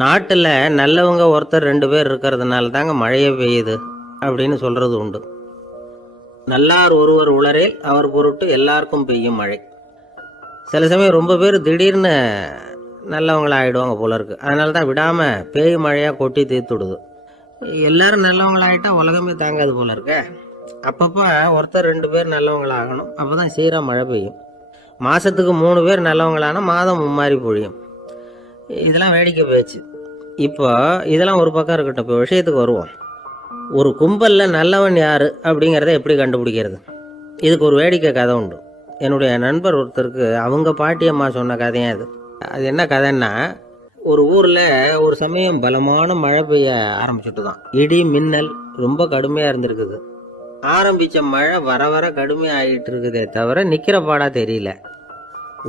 நாட்டில் நல்லவங்க ஒருத்தர் 2 பேர் இருக்கிறதுனால தாங்க மழையே பெய்யுது அப்படின்னு சொல்கிறது உண்டு. நல்லார் ஒருவர் உளரேல் அவர் பொருட்டு எல்லாருக்கும் பெய்யும் மழை. சில சமயம் ரொம்ப பேர் திடீர்னு நல்லவங்களாகிடுவாங்க போல இருக்கு. அதனால தான் விடாமல் பேய் மழையாக கொட்டி தீர்த்துடுது. எல்லாரும் நல்லவங்களாகிட்டா உலகமே தாங்காது போல இருக்க. அப்பப்போ ஒருத்தர் 2 பேர் நல்லவங்களாகணும். அப்போ தான் சீராக மழை பெய்யும். மாதத்துக்கு 3 பேர் நல்லவங்களானா மாதம் மும்மாரி பொழியும். இதெல்லாம் வேடிக்கை பேச்சு. இப்போ இதெல்லாம் ஒரு பக்கம் இருக்கட்டும். இப்போ விஷயத்துக்கு வருவோம். ஒரு கும்பலில் நல்லவன் யார் அப்படிங்கிறத எப்படி கண்டுபிடிக்கிறது? இதுக்கு ஒரு வேடிக்கை கதை உண்டு. என்னுடைய நண்பர் ஒருத்தருக்கு அவங்க பாட்டியம்மா சொன்ன கதையாக இது. அது என்ன கதைன்னா, ஒரு ஊரில் ஒரு சமயம் பலமான மழை பெய்ய ஆரம்பிச்சுட்டு தான். இடி மின்னல் ரொம்ப கடுமையாக இருந்திருக்குது. ஆரம்பித்த மழை வர வர கடுமையாக ஆகிட்டு இருக்குதே தவிர நிற்கிற பாடாக தெரியல.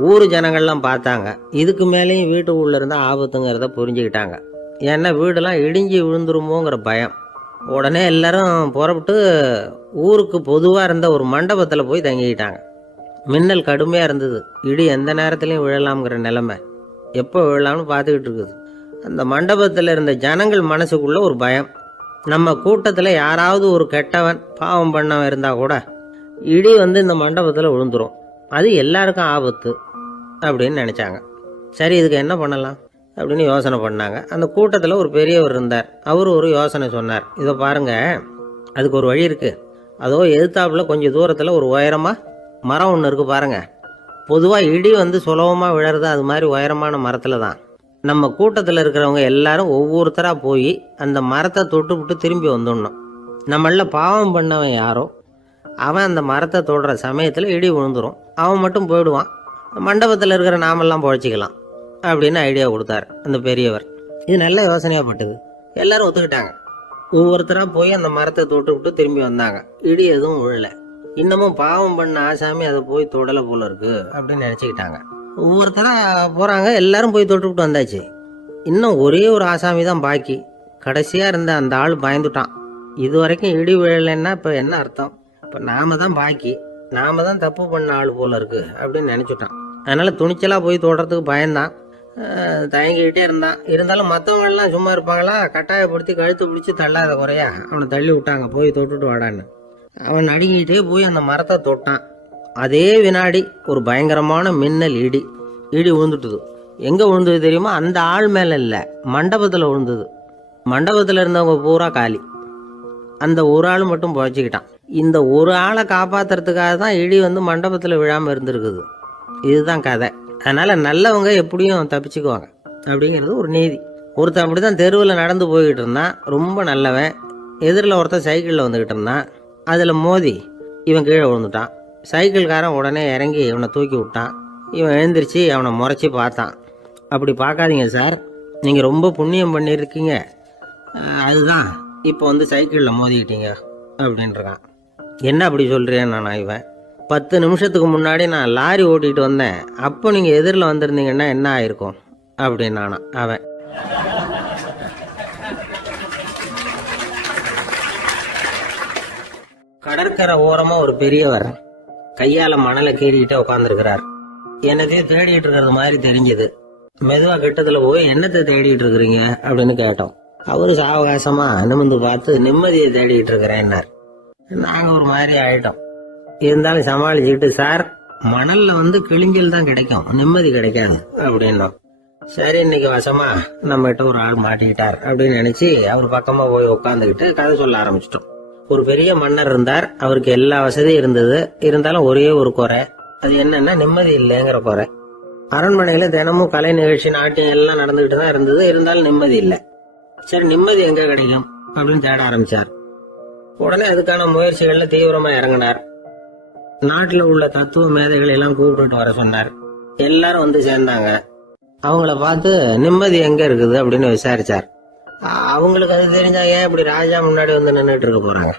ஊர் ஜனங்கள்லாம் பார்த்தாங்க. இதுக்கு மேலேயும் வீட்டுக்குள்ளே இருந்தால் ஆபத்துங்கிறத புரிஞ்சுக்கிட்டாங்க. ஏன்னா வீடெல்லாம் இடிஞ்சி விழுந்துருமோங்கிற பயம். உடனே எல்லாரும் புறப்பட்டு ஊருக்கு பொதுவாக இருந்த ஒரு மண்டபத்தில் போய் தங்கிக்கிட்டாங்க. மின்னல் கடுமையாக இருந்தது. இடி எந்த நேரத்துலையும் விழலாம்ங்கிற நிலைமை. எப்போ விழலாம்னு பார்த்துக்கிட்டு இருக்குது. அந்த மண்டபத்தில் இருந்த ஜனங்கள் மனசுக்குள்ளே ஒரு பயம். நம்ம கூட்டத்தில் யாராவது ஒரு கெட்டவன் பாவம் பண்ணவன் இருந்தால் கூட இடி இந்த மண்டபத்தில் விழுந்துரும். அது எல்லாருக்கும் ஆபத்து அப்படின்னு நினச்சாங்க. சரி, இதுக்கு என்ன பண்ணலாம் அப்படின்னு யோசனை பண்ணாங்க. அந்த கூட்டத்தில் ஒரு பெரியவர் இருந்தார். அவர் ஒரு யோசனை சொன்னார். இதை பாருங்கள், அதுக்கு ஒரு வழி இருக்குது. அதோ எதிர்த்தாப்புல கொஞ்சம் தூரத்தில் ஒரு உயரமாக மரம் ஒன்று இருக்குது பாருங்கள். பொதுவாக இடி சுலபமாக விழறது அது மாதிரி உயரமான மரத்தில் தான். நம்ம கூட்டத்தில் இருக்கிறவங்க எல்லாரும் ஒவ்வொருத்தராக போய் அந்த மரத்தை தொட்டு விட்டு திரும்பி வந்துடணும். நம்மள பாவம் பண்ணவன் யாரோ அவன் அந்த மரத்தை தொடுற சமயத்தில் இடி விழுந்துடும். அவன் மட்டும் போயிடுவான். மண்டபத்தில் இருக்கிற நாமெல்லாம் பொழைச்சிக்கலாம் அப்படின்னு ஐடியா கொடுத்தார் அந்த பெரியவர். இது நல்ல யோசனையாக பட்டது. எல்லாரும் ஒத்துக்கிட்டாங்க. ஒவ்வொருத்தராக போய் அந்த மரத்தை தொட்டு விட்டு திரும்பி வந்தாங்க. இடி எதுவும் விழலை. இன்னமும் பாவம் பண்ண ஆசாமி அதை போய் தொடலை போல இருக்கு அப்படின்னு நினச்சிக்கிட்டாங்க. ஒவ்வொருத்தராக போகிறாங்க. எல்லாரும் போய் தொட்டு விட்டு வந்தாச்சு. இன்னும் ஒரே ஒரு ஆசாமி தான் பாக்கி. கடைசியாக இருந்த அந்த ஆள் பயந்துட்டான். இது வரைக்கும் இடி விழலைன்னா இப்போ என்ன அர்த்தம்? இப்போ நாம தான் பாக்கி, நாம தான் தப்பு பண்ண ஆள் போல இருக்கு அப்படின்னு நினச்சிட்டான். அதனால் துணிச்சலாக போய் தொடுறதுக்கு பயந்தான். தயங்கிக்கிட்டே இருந்தான். இருந்தாலும் மற்றவங்களாம் சும்மா இருப்பாங்களா? கட்டாயப்படுத்தி கழுத்து பிடிச்சி தள்ளாத குறையா அவனை தள்ளி விட்டாங்க. போய் தொட்டுட்டு வாடான்னு. அவன் நடுங்கிட்டே போய் அந்த மரத்தை தொட்டான். அதே வினாடி ஒரு பயங்கரமான மின்னல் இடி விழுந்துட்டுது. எங்கே விழுந்தது தெரியுமா? அந்த ஆள் மேலே இல்லை, மண்டபத்தில் விழுந்தது. மண்டபத்தில் இருந்தவங்க பூரா காலி. அந்த ஒரு ஆள் மட்டும் புழைச்சிக்கிட்டான். இந்த ஒரு ஆளை காப்பாற்றுறதுக்காக தான் இடி மண்டபத்தில் விழாமல் இருந்திருக்குது. இதுதான் கதை. அதனால் நல்லவங்க எப்படியும் தப்பிச்சுக்குவாங்க அப்படிங்கிறது ஒரு நீதி. ஒருத்தன் அப்படி தான் தெருவில் நடந்து போய்கிட்டு இருந்தான். ரொம்ப நல்லவன். எதிரில் ஒருத்தன் சைக்கிளில் வந்துக்கிட்டு இருந்தான். அதில் மோதி இவன் கீழே விழுந்துட்டான். சைக்கிள்காரன் உடனே இறங்கி இவனை தூக்கி விட்டான். இவன் எழுந்திரிச்சு அவனை முறைச்சி பார்த்தான். அப்படி பார்க்காதீங்க சார், நீங்கள் ரொம்ப புண்ணியம் பண்ணியிருக்கீங்க, அதுதான் இப்போ சைக்கிளில் மோதிக்கிட்டீங்க அப்படின்றான். என்ன அப்படி சொல்கிறேன் நான்? இவன் 10 நிமிஷத்துக்கு முன்னாடி நான் லாரி ஓட்டிகிட்டு வந்தேன். அப்போ நீங்கள் எதிரில் வந்திருந்தீங்கன்னா என்ன ஆயிருக்கும் அப்படின்னானா அவன். கடற்கரை ஓரமாக ஒரு பெரியவர் கையால் மணலை கீறிக்கிட்டே உட்காந்துருக்கிறார். என்னத்தையும் தேடிட்டு இருக்கிறது மாதிரி தெரிஞ்சுது. மெதுவாக கிட்டத்தில் போய் என்னத்தை தேடிட்டு இருக்கிறீங்க அப்படின்னு கேட்டோம். அவரு சாவகாசமா நிமிர்ந்து பார்த்து நிம்மதியை தேடிட்டு இருக்கிறேன்னார். நாங்கள் ஒரு மாதிரி ஆயிட்டோம். இருந்தாலும் சமாளிச்சுக்கிட்டு, சார் மணல்ல கிழிஞ்சல் தான் கிடைக்கும், நிம்மதி கிடைக்காது அப்படின்னோம். சரி, இன்னைக்கு வசமா நம்மகிட்ட ஒரு ஆள் மாட்டிக்கிட்டார் அப்படின்னு நினைச்சு அவர் பக்கமா போய் உட்காந்துக்கிட்டு கதை சொல்ல ஆரம்பிச்சிட்டோம். ஒரு பெரிய மன்னர் இருந்தார். அவருக்கு எல்லா வசதியும் இருந்தது. இருந்தாலும் ஒரே ஒரு குறை. அது என்னன்னா நிம்மதி இல்லைங்கிற குறை. அரண்மனையில தினமும் கலை நிகழ்ச்சி, நாட்டியம் எல்லாம் நடந்துகிட்டு தான் இருந்தது. இருந்தாலும் நிம்மதி இல்லை. சரி, நிம்மதி எங்க கிடைக்கும் அப்படின்னு தேட ஆரம்பிச்சார். உடனே அதுக்கான முயற்சிகள்ல தீவிரமா இறங்கினார். நாட்டில் உள்ள தத்துவ மேதைகளை எல்லாம் கூப்பிட்டு வர சொன்னார். எல்லாரும் சேர்ந்தாங்க. அவங்கள பார்த்து நிம்மதி எங்க இருக்குது அப்படின்னு விசாரிச்சார். அவங்களுக்கு அது தெரிஞ்சா ஏன் இப்படி ராஜா முன்னாடி நின்றுட்டு இருக்க போறாங்க?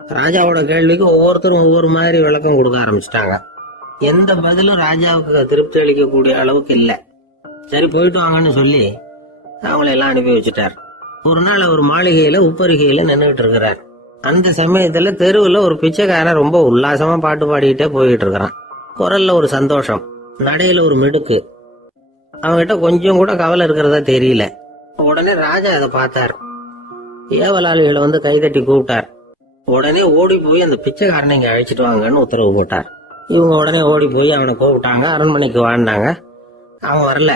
ராஜாவோட கேள்விக்கு ஒவ்வொருத்தரும் ஒவ்வொரு மாதிரி விளக்கம் கொடுக்க ஆரம்பிச்சிட்டாங்க. எந்த பதிலும் ராஜாவுக்கு திருப்தி அளிக்கக்கூடிய அளவுக்கு இல்லை. சரி, போயிட்டு வாங்கன்னு சொல்லி அவங்களெல்லாம் அனுப்பி வச்சுட்டார். ஒரு நாள் ஒரு மாளிகையில உப்பருகையில நின்றுட்டு இருக்கிறார். அந்த சமயத்துல தெருவில் ஒரு பிச்சைக்காரன் ரொம்ப உல்லாசமா பாட்டு பாடிக்கிட்டே போயிட்டு இருக்கிறான். குரல்ல ஒரு சந்தோஷம், நடையில ஒரு மிடுக்கு. அவன்கிட்ட கொஞ்சம் கூட கவலை இருக்கிறதா தெரியல. உடனே ராஜா அதை பார்த்தார். ஏவலாளிகளை வந்து கைதட்டி கூப்பிட்டார். உடனே ஓடி போய் அந்த பிச்சைக்காரனை இங்க அழைச்சிட்டு வாங்கன்னு உத்தரவு போட்டார். இவங்க உடனே ஓடி போய் அவனை கூப்பிட்டாங்க. அரண்மனைக்கு வாழ்ந்தாங்க. அவன் வரல.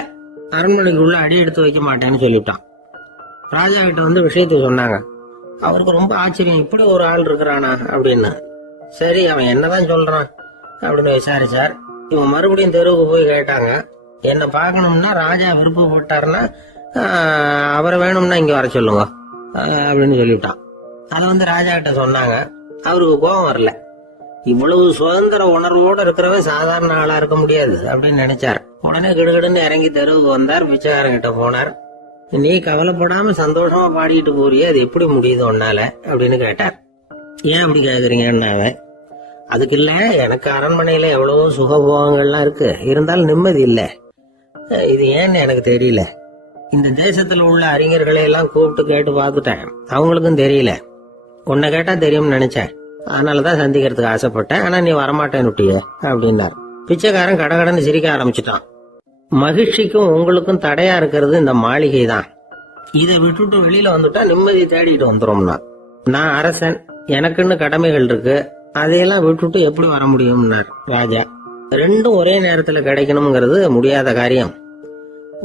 அரண்மனைக்கு உள்ள அடி எடுத்து வைக்க மாட்டேன்னு சொல்லிவிட்டான். ராஜா கிட்ட வந்து விஷயத்த சொன்னாங்க. அவருக்கு ரொம்ப ஆச்சரியம், இப்படி ஒரு ஆள் இருக்கிறானா அப்படின்னு. சரி, அவன் என்னதான் சொல்றான் அப்படின்னு விசாரிச்சார். இவன் மறுபடியும் தெருவுக்கு போய் கேட்டாங்க. என்ன பார்க்கணும்னா ராஜா விருப்பப்பட்டாருன்னா அவரை வேணும்னா இங்க வர சொல்லுங்க அப்படின்னு சொல்லிவிட்டான். அதை வந்து ராஜா கிட்ட சொன்னாங்க. அவருக்கு கோபம் வரல. இவ்வளவு சுதந்திர உணர்வோடு இருக்கிறவன் சாதாரண ஆளா இருக்க முடியாது அப்படின்னு நினைச்சார். உடனே கிடுகிடுன்னு இறங்கி தெருவுக்கு வந்தார். பிச்சைக்காரங்கிட்ட போனார். நீ கவலைப்படாம சந்தோஷமா பாடிட்டு போறியே, அது எப்படி முடியுது உன்னால அப்படின்னு கேட்டார். ஏன் அப்படி கேக்குறீங்கன்னு அவன், அதுக்கு இல்ல, எனக்கு அரண்மனையில எவ்வளவோ சுகபோகங்கள்லாம் இருக்கு, இருந்தாலும் நிம்மதி இல்ல. இது ஏன்னு எனக்கு தெரியல. இந்த தேசத்துல உள்ள அறிஞர்களை எல்லாம் கூப்பிட்டு கேட்டு பார்த்துட்டேன், அவங்களுக்கும் தெரியல. உன்னை கேட்டா தெரியும்னு நினைச்சேன், அதனாலதான் சந்திக்கிறதுக்கு ஆசைப்பட்டேன். ஆனா நீ வரமாட்டேன்னு விட்டிய அப்படின்னார். பிச்சைக்காரன் கடகடன்னு சிரிக்க ஆரம்பிச்சுட்டான். மகிழ்ச்சிக்கும் உங்களுக்கும் தடையா இருக்கிறது இந்த மாளிகை தான். இதை விட்டுட்டு வெளியில வந்துட்டா நிம்மதி தேடிட்டு வந்துரும்னா. நான் அரசன், எனக்குன்னு கடமைகள் இருக்கு, அதையெல்லாம் விட்டுட்டு எப்படி வர முடியும்னார் ராஜா. ரெண்டும் ஒரே நேரத்துல கிடைக்கணுங்கிறது முடியாத காரியம்.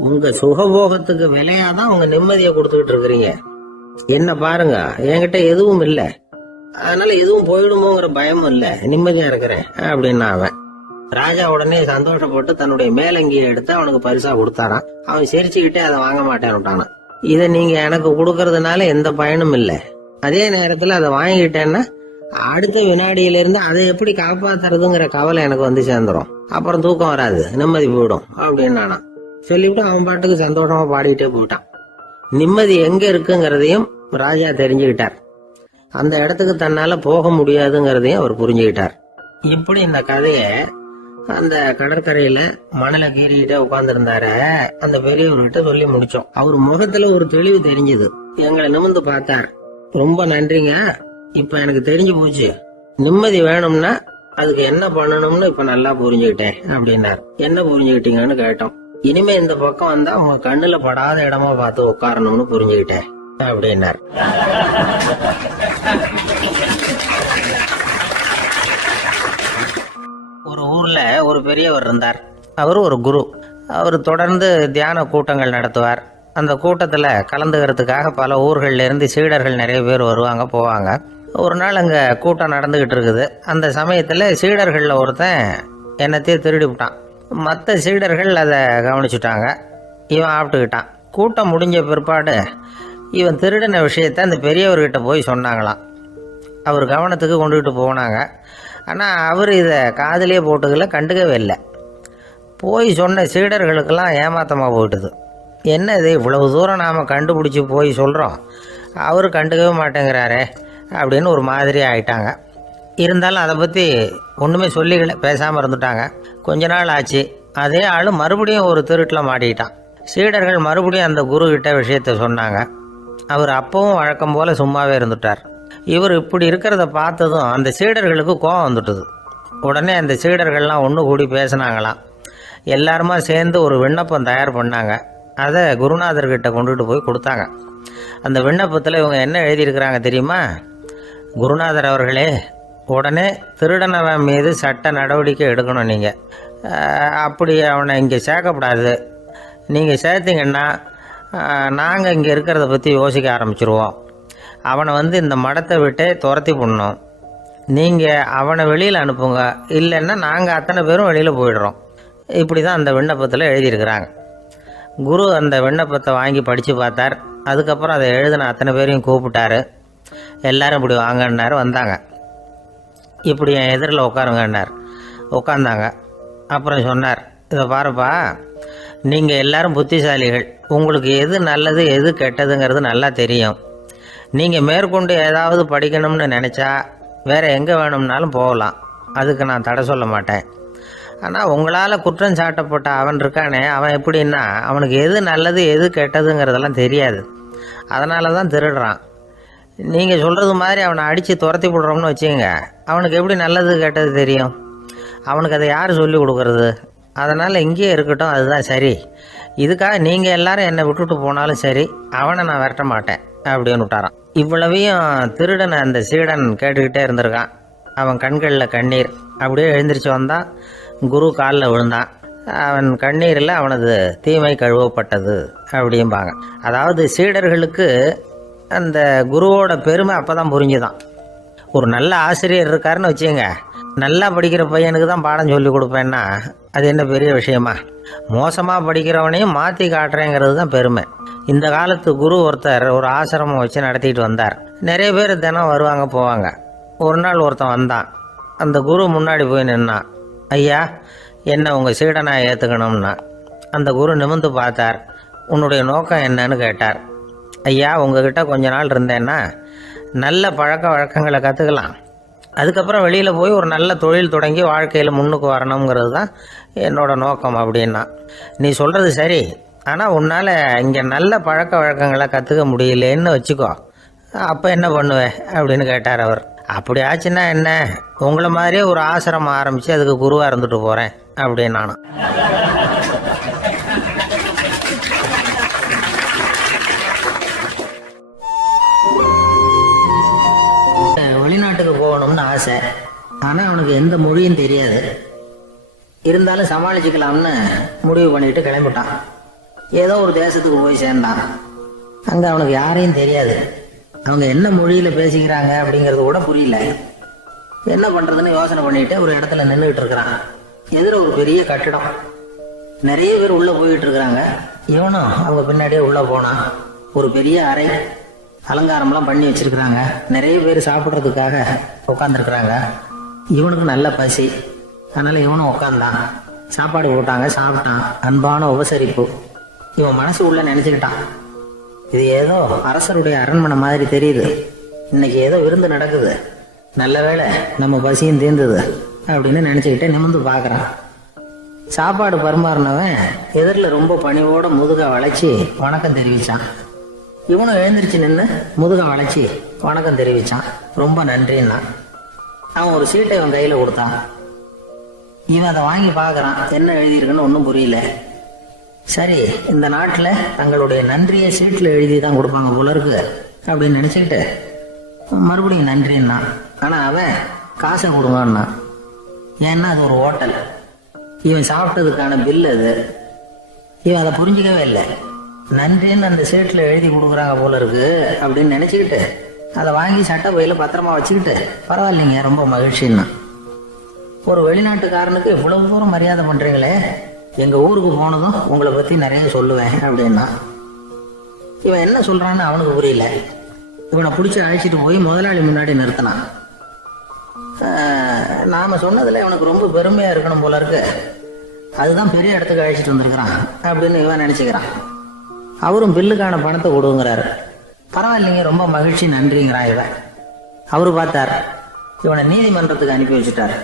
உங்க சுகபோகத்துக்கு விலையாதான் உங்க நிம்மதியை கொடுத்துக்கிட்டு இருக்கிறீங்க. என்ன பாருங்க, என்கிட்ட எதுவும் இல்ல, அதனால எதுவும் போயிடுமோங்கிற பயமும் இல்ல, நிம்மதியா இருக்கிறேன் அப்படின்னா அவன். ராஜா உடனே சந்தோஷப்பட்டு தன்னுடைய மேலங்கியை எடுத்து அவனுக்கு பரிசா கொடுத்தாரான். அவன் சிரிச்சுக்கிட்டே அதை வாங்க மாட்டேன்னுட்டானான். இதை நீங்க எனக்கு கொடுக்கறதுனால எந்த பயனும் இல்ல, அதே நேரத்துல அதை வாங்கிட்டேன்னா அடுத்த வினாடியில இருந்து அதை எப்படி காப்பாத்துறதுங்கிற கவலை எனக்கு வந்து சேர்ந்துரும், அப்புறம் தூக்கம் வராது, நிம்மதி போயிடும் அப்படின்னு சொல்லிவிட்டு அவன் பாட்டுக்கு சந்தோஷமா பாடிட்டே போயிட்டான். நிம்மதி எங்க இருக்குங்கிறதையும் ராஜா தெரிஞ்சுக்கிட்டார். அந்த இடத்துக்கு தன்னால போக முடியாதுங்கிறதையும் அவர் புரிஞ்சுக்கிட்டார். இப்படி இந்த கதைய அந்த கடற்கரையில மணலை கீறிக்கிட்டே உட்கார்ந்து இருந்தார அந்த பெரியவர்கிட்ட சொல்லி முடிச்சோம். அவர் முகத்துல ஒரு தெளிவு தெரிஞ்சுது. எங்களை நிமிர்ந்து பார்த்தார். ரொம்ப நன்றிங்க, இப்ப எனக்கு தெரிஞ்சு போச்சு. நிம்மதி வேணும்னா அதுக்கு என்ன பண்ணணும்னு இப்ப நல்லா புரிஞ்சுக்கிட்டேன் அப்படின்னார். என்ன புரிஞ்சுக்கிட்டீங்கன்னு கேட்டோம். இனிமே இந்த பக்கம் வந்தா உங்க கண்ணுல படாத இடமா பார்த்து உட்காரணும்னு புரிஞ்சுக்கிட்டேன் அப்படின்னார். ஒரு ஊர்ல ஒரு பெரியவர் இருந்தார். அவர் ஒரு குரு. அவர் தொடர்ந்து தியான கூட்டங்கள் நடத்துவார். அந்த கூட்டத்தில் கலந்துக்கிறதுக்காக பல ஊர்கள்ல இருந்து சீடர்கள் நிறைய பேர் வருவாங்க போவாங்க. ஒரு நாள் அங்கே கூட்டம் நடந்துக்கிட்டு இருக்குது. அந்த சமயத்தில் சீடர்களில் ஒருத்தன் என்னத்தையும் திருடி விட்டான். மற்ற சீடர்கள் அதை கவனிச்சுட்டாங்க. இவன் ஆப்பிட்டுக்கிட்டான். கூட்டம் முடிஞ்ச பிற்பாடு இவன் திருடின விஷயத்தை அந்த பெரியவர்கிட்ட போய் சொன்னாங்களாம். அவர் கவனத்துக்கு கொண்டுகிட்டு போனாங்க. ஆனால் அவர் இதை காதிலே போட்டுக்கல, கண்டுக்கவே இல்லை. போய் சொன்ன சீடர்களுக்கெல்லாம் ஏமாத்தமாக போயிட்டுது. என்ன இது, இவ்வளவு தூரம் நாம் கண்டுபிடிச்சி போய் சொல்கிறோம், அவர் கண்டுக்கவே மாட்டேங்கிறாரே அப்படின்னு ஒரு மாதிரி ஆயிட்டாங்க. இருந்தாலும் அதை பற்றி ஒன்றுமே சொல்லிக்கல, பேசாமல் இருந்துட்டாங்க. கொஞ்ச நாள் ஆச்சு. அதே ஆள் மறுபடியும் ஒரு திருட்டில் மாட்டிக்கிட்டான். சீடர்கள் மறுபடியும் அந்த குருக்கிட்ட விஷயத்த சொன்னாங்க. அவர் அப்பவும் வழக்கம் போல் சும்மாவே இருந்துட்டார். இவர் இப்படி இருக்கிறத பார்த்ததும் அந்த சீடர்களுக்கு கோபம் வந்துட்டுது. உடனே அந்த சீடர்கள்லாம் ஒன்று கூடி பேசினாங்களாம். எல்லாருமா சேர்ந்து ஒரு விண்ணப்பம் தயார் பண்ணாங்க. அதை குருநாதர்கிட்ட கொண்டுட்டு போய் கொடுத்தாங்க. அந்த விண்ணப்பத்தில் இவங்க என்ன எழுதியிருக்கிறாங்க தெரியுமா? குருநாதர் அவர்களே, உடனே திருடனவன் மீது சட்ட நடவடிக்கை எடுக்கணும். நீங்கள் அப்படி அவனை இங்கே சேர்க்கக்கூடாது. நீங்கள் சேர்த்திங்கன்னா நாங்கள் இங்கே இருக்கிறத பற்றி யோசிக்க ஆரம்பிச்சிருவோம். அவனை இந்த மடத்தை விட்டே துரத்தி போடணும். நீங்கள் அவனை வெளியில் அனுப்புங்க, இல்லைன்னா நாங்கள் அத்தனை பேரும் வெளியில் போயிடுறோம். இப்படி தான் அந்த விண்ணப்பத்தில் எழுதியிருக்கிறாங்க. குரு அந்த விண்ணப்பத்தை வாங்கி படித்து பார்த்தார். அதுக்கப்புறம் அதை எழுதின அத்தனை பேரையும் கூப்பிட்டாரு. எல்லாரும் இப்படி வாங்கன்னார். வந்தாங்க. இப்படி என் எதிரில் உட்காருங்கன்னார். உட்காந்தாங்க. அப்புறம் சொன்னார், இதை பாருப்பா, நீங்கள் எல்லாரும் புத்திசாலிகள். உங்களுக்கு எது நல்லது எது கெட்டதுங்கிறது நல்லா தெரியும். நீங்கள் மேற்கொண்டு ஏதாவது படிக்கணும்னு நினச்சா வேறு எங்கே வேணும்னாலும் போகலாம், அதுக்கு நான் தடை சொல்ல மாட்டேன். ஆனால் உங்களால் குற்றம் சாட்டப்பட்ட அவன் இருக்கானே, அவன் எப்படின்னா அவனுக்கு எது நல்லது எது கெட்டதுங்கிறதெல்லாம் தெரியாது. அதனால தான் திருடுறான். நீங்கள் சொல்கிறது மாதிரி அவனை அடித்து துரத்தி விடுறோம்னு வச்சுங்க, அவனுக்கு எப்படி நல்லது கெட்டது தெரியும்? அவனுக்கு அதை யார் சொல்லி கொடுக்கறது? அதனால் இங்கேயே இருக்கட்டும், அதுதான் சரி. இதுக்காக நீங்கள் எல்லாரும் என்னை விட்டுட்டு போனாலும் சரி, அவனை நான் விரட்ட மாட்டேன் அப்படின்னு விட்டாரான். இவ்வளவையும் திருடனை அந்த சீடன் கேட்டுக்கிட்டே இருந்திருக்கான். அவன் கண்களில் கண்ணீர். அப்படியே எழுந்திரிச்சு வந்தான். குரு காலில் விழுந்தான். அவன் கண்ணீரில் அவனது தீமை கழுவப்பட்டது அப்படிம்பாங்க. அதாவது சீடர்களுக்கு அந்த குருவோட பெருமை அப்போ தான் புரிஞ்சுதான். ஒரு நல்ல ஆசிரியர் இருக்காருன்னு வச்சுங்க, நல்லா படிக்கிற பையனுக்கு தான் பாடம் சொல்லி கொடுப்பேன்னா அது என்ன பெரிய விஷயமா? மோசமாக படிக்கிறவனையும் மாற்றி காட்டுறேங்கிறது தான் பெருமை. இந்த காலத்து குரு ஒருத்தர் ஒரு ஆசிரமம் வச்சு நடத்திட்டு வந்தார். நிறைய பேர் தினம் வருவாங்க போவாங்க. ஒரு நாள் ஒருத்தன் வந்தான். அந்த குரு முன்னாடி போய் நின்னான். ஐயா, என்ன உங்கள் சீடனாக ஏற்றுக்கணும்னா. அந்த குரு நிமிர்ந்து பார்த்தார். உன்னுடைய நோக்கம் என்னன்னு கேட்டார். ஐயா, உங்ககிட்ட கொஞ்ச நாள் இருந்தேன்னா நல்ல பழக்க வழக்கங்களை கற்றுக்கலாம், அதுக்கப்புறம் வெளியில் போய் ஒரு நல்ல தொழில் தொடங்கி வாழ்க்கையில் முன்னுக்கு வரணுங்கிறது தான் என்னோடய நோக்கம் அப்படின்னா. நீ சொல்கிறது சரி, ஆனால் உன்னால் இங்கே நல்ல பழக்க வழக்கங்களை கற்றுக்க முடியலேன்னு வச்சுக்கோ, அப்போ என்ன பண்ணுவேன் அப்படின்னு கேட்டார் அவர். அப்படி ஆச்சுன்னா என்ன, உங்களை மாதிரியே ஒரு ஆசிரமம் ஆரம்பித்து அதுக்கு குருவாக இருந்துட்டு போகிறேன் அப்படின்னு நானும். வெளிநாட்டுக்கு போகணும்னு ஆசை. ஆனால் அவனுக்கு எந்த மொழியும் தெரியாது. இருந்தாலும் சமாளிச்சுக்கலாம்னு முடிவு பண்ணிட்டு கிளம்பிட்டான். ஏதோ ஒரு தேசத்துக்கு போய் சேர்ந்தான். அங்கே அவனுக்கு யாரையும் தெரியாது. அவங்க என்ன மொழியில் பேசிக்கிறாங்க அப்படிங்கிறது கூட புரியல. என்ன பண்ணுறதுன்னு யோசனை பண்ணிட்டு ஒரு இடத்துல நின்றுக்கிட்டு இருக்கிறான். எதிர ஒரு பெரிய கட்டிடம். நிறைய பேர் உள்ளே போயிட்டு இருக்கிறாங்க. இவனும் அவங்க பின்னாடியே உள்ளே போனான். ஒரு பெரிய அறை, அலங்காரம்லாம் பண்ணி வச்சிருக்கிறாங்க. நிறைய பேர் சாப்பிட்றதுக்காக உட்காந்துருக்குறாங்க. இவனுக்கு நல்ல பசி, அதனால் இவனும் உட்காந்தான். சாப்பாடு போட்டாங்க, சாப்பிட்டான். அன்பான உபசரிப்பு. இவன் மனசு உள்ள நினச்சிக்கிட்டான், இது ஏதோ அரசருடைய அரண்மனை மாதிரி தெரியுது, இன்னைக்கு ஏதோ விருந்து நடக்குது, நல்ல வேளை நம்ம பசியும் தீர்ந்தது அப்படின்னு நினச்சிக்கிட்டே நிமிர்ந்து பார்க்குறான். சாப்பாடு பரிமாறினவன் எதிரில் ரொம்ப பணிவோட முதுகை வளைச்சி வணக்கம் தெரிவித்தான். இவனும் எழுந்திரிச்சு நின்று முதுகை வளைச்சி வணக்கம் தெரிவித்தான். ரொம்ப நன்றின்னா. அவன் ஒரு சீட்டை இவன் கையில் கொடுத்தான். இவன் அதை வாங்கி பார்க்குறான். என்ன எழுதியிருக்குன்னு ஒன்றும் புரியல. சரி, இந்த நாட்டில் தங்களுடைய நன்றியை சீட்டில் எழுதி தான் கொடுப்பாங்க போல இருக்கு அப்படின்னு நினச்சிக்கிட்டு மறுபடியும் நன்றின்னா. ஆனால் அவன் காசை கொடுங்கன்னா. ஏன்னா அது ஒரு ஹோட்டல், இவன் சாப்பிட்டதுக்கான பில் அது. இவன் அதை புரிஞ்சிக்கவே இல்லை. நன்றின்னு அந்த சீட்டில் எழுதி கொடுக்குறாங்க போல இருக்கு அப்படின்னு நினச்சிக்கிட்டு அதை வாங்கி சட்டை பையில் பத்திரமா வச்சுக்கிட்டு பரவாயில்லைங்க, ரொம்ப மகிழ்ச்சின்னா. ஒரு வெளிநாட்டுக்காரனுக்கு இவ்வளவு தூரம் மரியாதை பண்ணுறீங்களே, எங்கள் ஊருக்கு போனதும் உங்களை பற்றி நிறைய சொல்லுவேன் அப்படின்னா. இவன் என்ன சொல்கிறான்னு அவனுக்கு புரியல. இவனை பிடிச்சி அழைச்சிட்டு போய் முதலாளி முன்னாடி நிறுத்தினான். நாம் சொன்னதில் இவனுக்கு ரொம்ப பெருமையாக இருக்கணும் போல இருக்கு, அதுதான் பெரிய இடத்துக்கு அழைச்சிட்டு வந்திருக்கிறான் அப்படின்னு இவன் நினச்சிக்கிறான். அவரும் பில்லுக்கான பணத்தை கொடுங்கிறாரு. பரவாயில்லைங்க, ரொம்ப மகிழ்ச்சி, நன்றிங்கிறான் இவன். அவரு பார்த்தார், இவனை நீதிமன்றத்துக்கு அனுப்பி வச்சுட்டார்.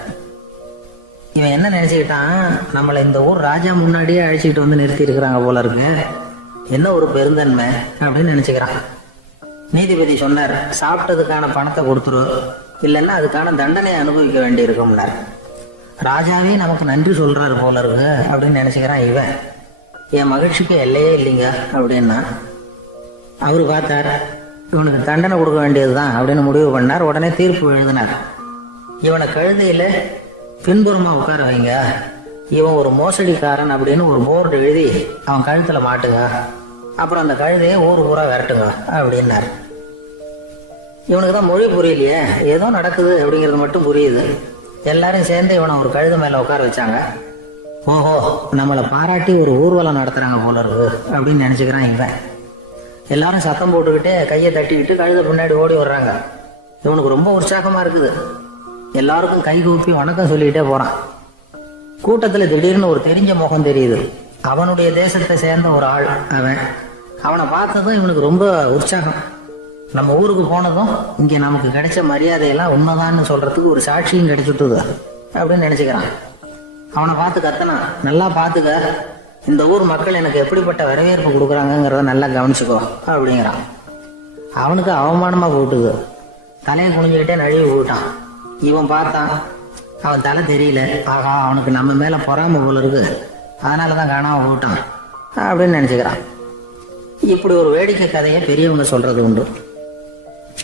இவன் என்ன நினச்சிக்கிட்டான், நம்மளை இந்த ஊர் ராஜா முன்னாடியே அழைச்சிக்கிட்டு வந்து நிறுத்தி இருக்கிறாங்க போல இருக்கு, என்ன ஒரு பெருந்தன்மை அப்படின்னு நினச்சிக்கிறான். நீதிபதி சொன்னார், சாப்பிட்டதுக்கான பணத்தை கொடுத்துரு, இல்லைன்னா அதுக்கான தண்டனை அனுபவிக்க வேண்டி இருக்கும்னார். ராஜாவே நமக்கு நன்றி சொல்கிறாரு போல இருக்கு அப்படின்னு நினச்சிக்கிறான் இவன். என் மகிழ்ச்சிக்கு எல்லையே இல்லைங்க அப்படின்னா. அவரு பார்த்தார், இவனுக்கு தண்டனை கொடுக்க வேண்டியது தான் அப்படின்னு முடிவு பண்ணார். உடனே தீர்ப்பு எழுதினார். இவனை கழுதையில் பின்புறமாக உட்கார வைங்க, இவன் ஒரு மோசடிக்காரன் அப்படின்னு ஒரு போர்டு எழுதி அவன் கழுத்தில் மாட்டுங்க, அப்புறம் அந்த கழுதையை ஊர் ஊரா விரட்டுங்க அப்படின்னார். இவனுக்கு தான் மொழி புரியலையே, ஏதோ நடக்குது அப்படிங்கிறது மட்டும் புரியுது. எல்லாரும் சேர்ந்து இவனை ஒரு கழுதை மேலே உட்கார வச்சாங்க. ஓஹோ, நம்மளை பாராட்டி ஒரு ஊர்வலம் நடத்துகிறாங்க போல இருக்கு அப்படின்னு நினச்சிக்கிறான் இவன். எல்லாரும் சத்தம் போட்டுக்கிட்டே கையை தட்டிக்கிட்டு கழுதை பின்னாடி ஓடி வர்றாங்க. இவனுக்கு ரொம்ப உற்சாகமாக இருக்குது. எல்லாருக்கும் கை கூப்பி வணக்கம் சொல்லிக்கிட்டே போகிறான். கூட்டத்தில் திடீர்னு ஒரு தெரிஞ்ச முகம் தெரியுது. அவனுடைய தேசத்தை சேர்ந்த ஒரு ஆள் அவன். அவனை பார்த்ததும் இவனுக்கு ரொம்ப உற்சாகம். நம்ம ஊருக்கு போனதும் இங்கே நமக்கு கிடைச்ச மரியாதையெல்லாம் உண்மைதான்னு சொல்கிறதுக்கு ஒரு சாட்சியும் கிடைச்சுட்டுது அப்படின்னு நினச்சிக்கிறான். அவனை பார்த்து கத்தனான், நல்லா பார்த்துக்க, இந்த ஊர் மக்கள் எனக்கு எப்படிப்பட்ட வரவேற்பு கொடுக்குறாங்கிறத நல்லா கவனிச்சுக்கோ அப்படிங்கிறான். அவனுக்கு அவமானமாக போட்டுது. தலையை குனிஞ்சுக்கிட்டே நழுவி போட்டான். இவன் பார்த்தான், அவன் தலை தெரியல. ஆகா, அவனுக்கு நம்ம மேலே பொறாம போல இருக்கு, அதனால தான் காணாமல் போட்டான். அப்படின்னு நினச்சிக்கிறான். இப்படி ஒரு வேடிக்கை கதையை பெரியவங்க சொல்கிறது உண்டு.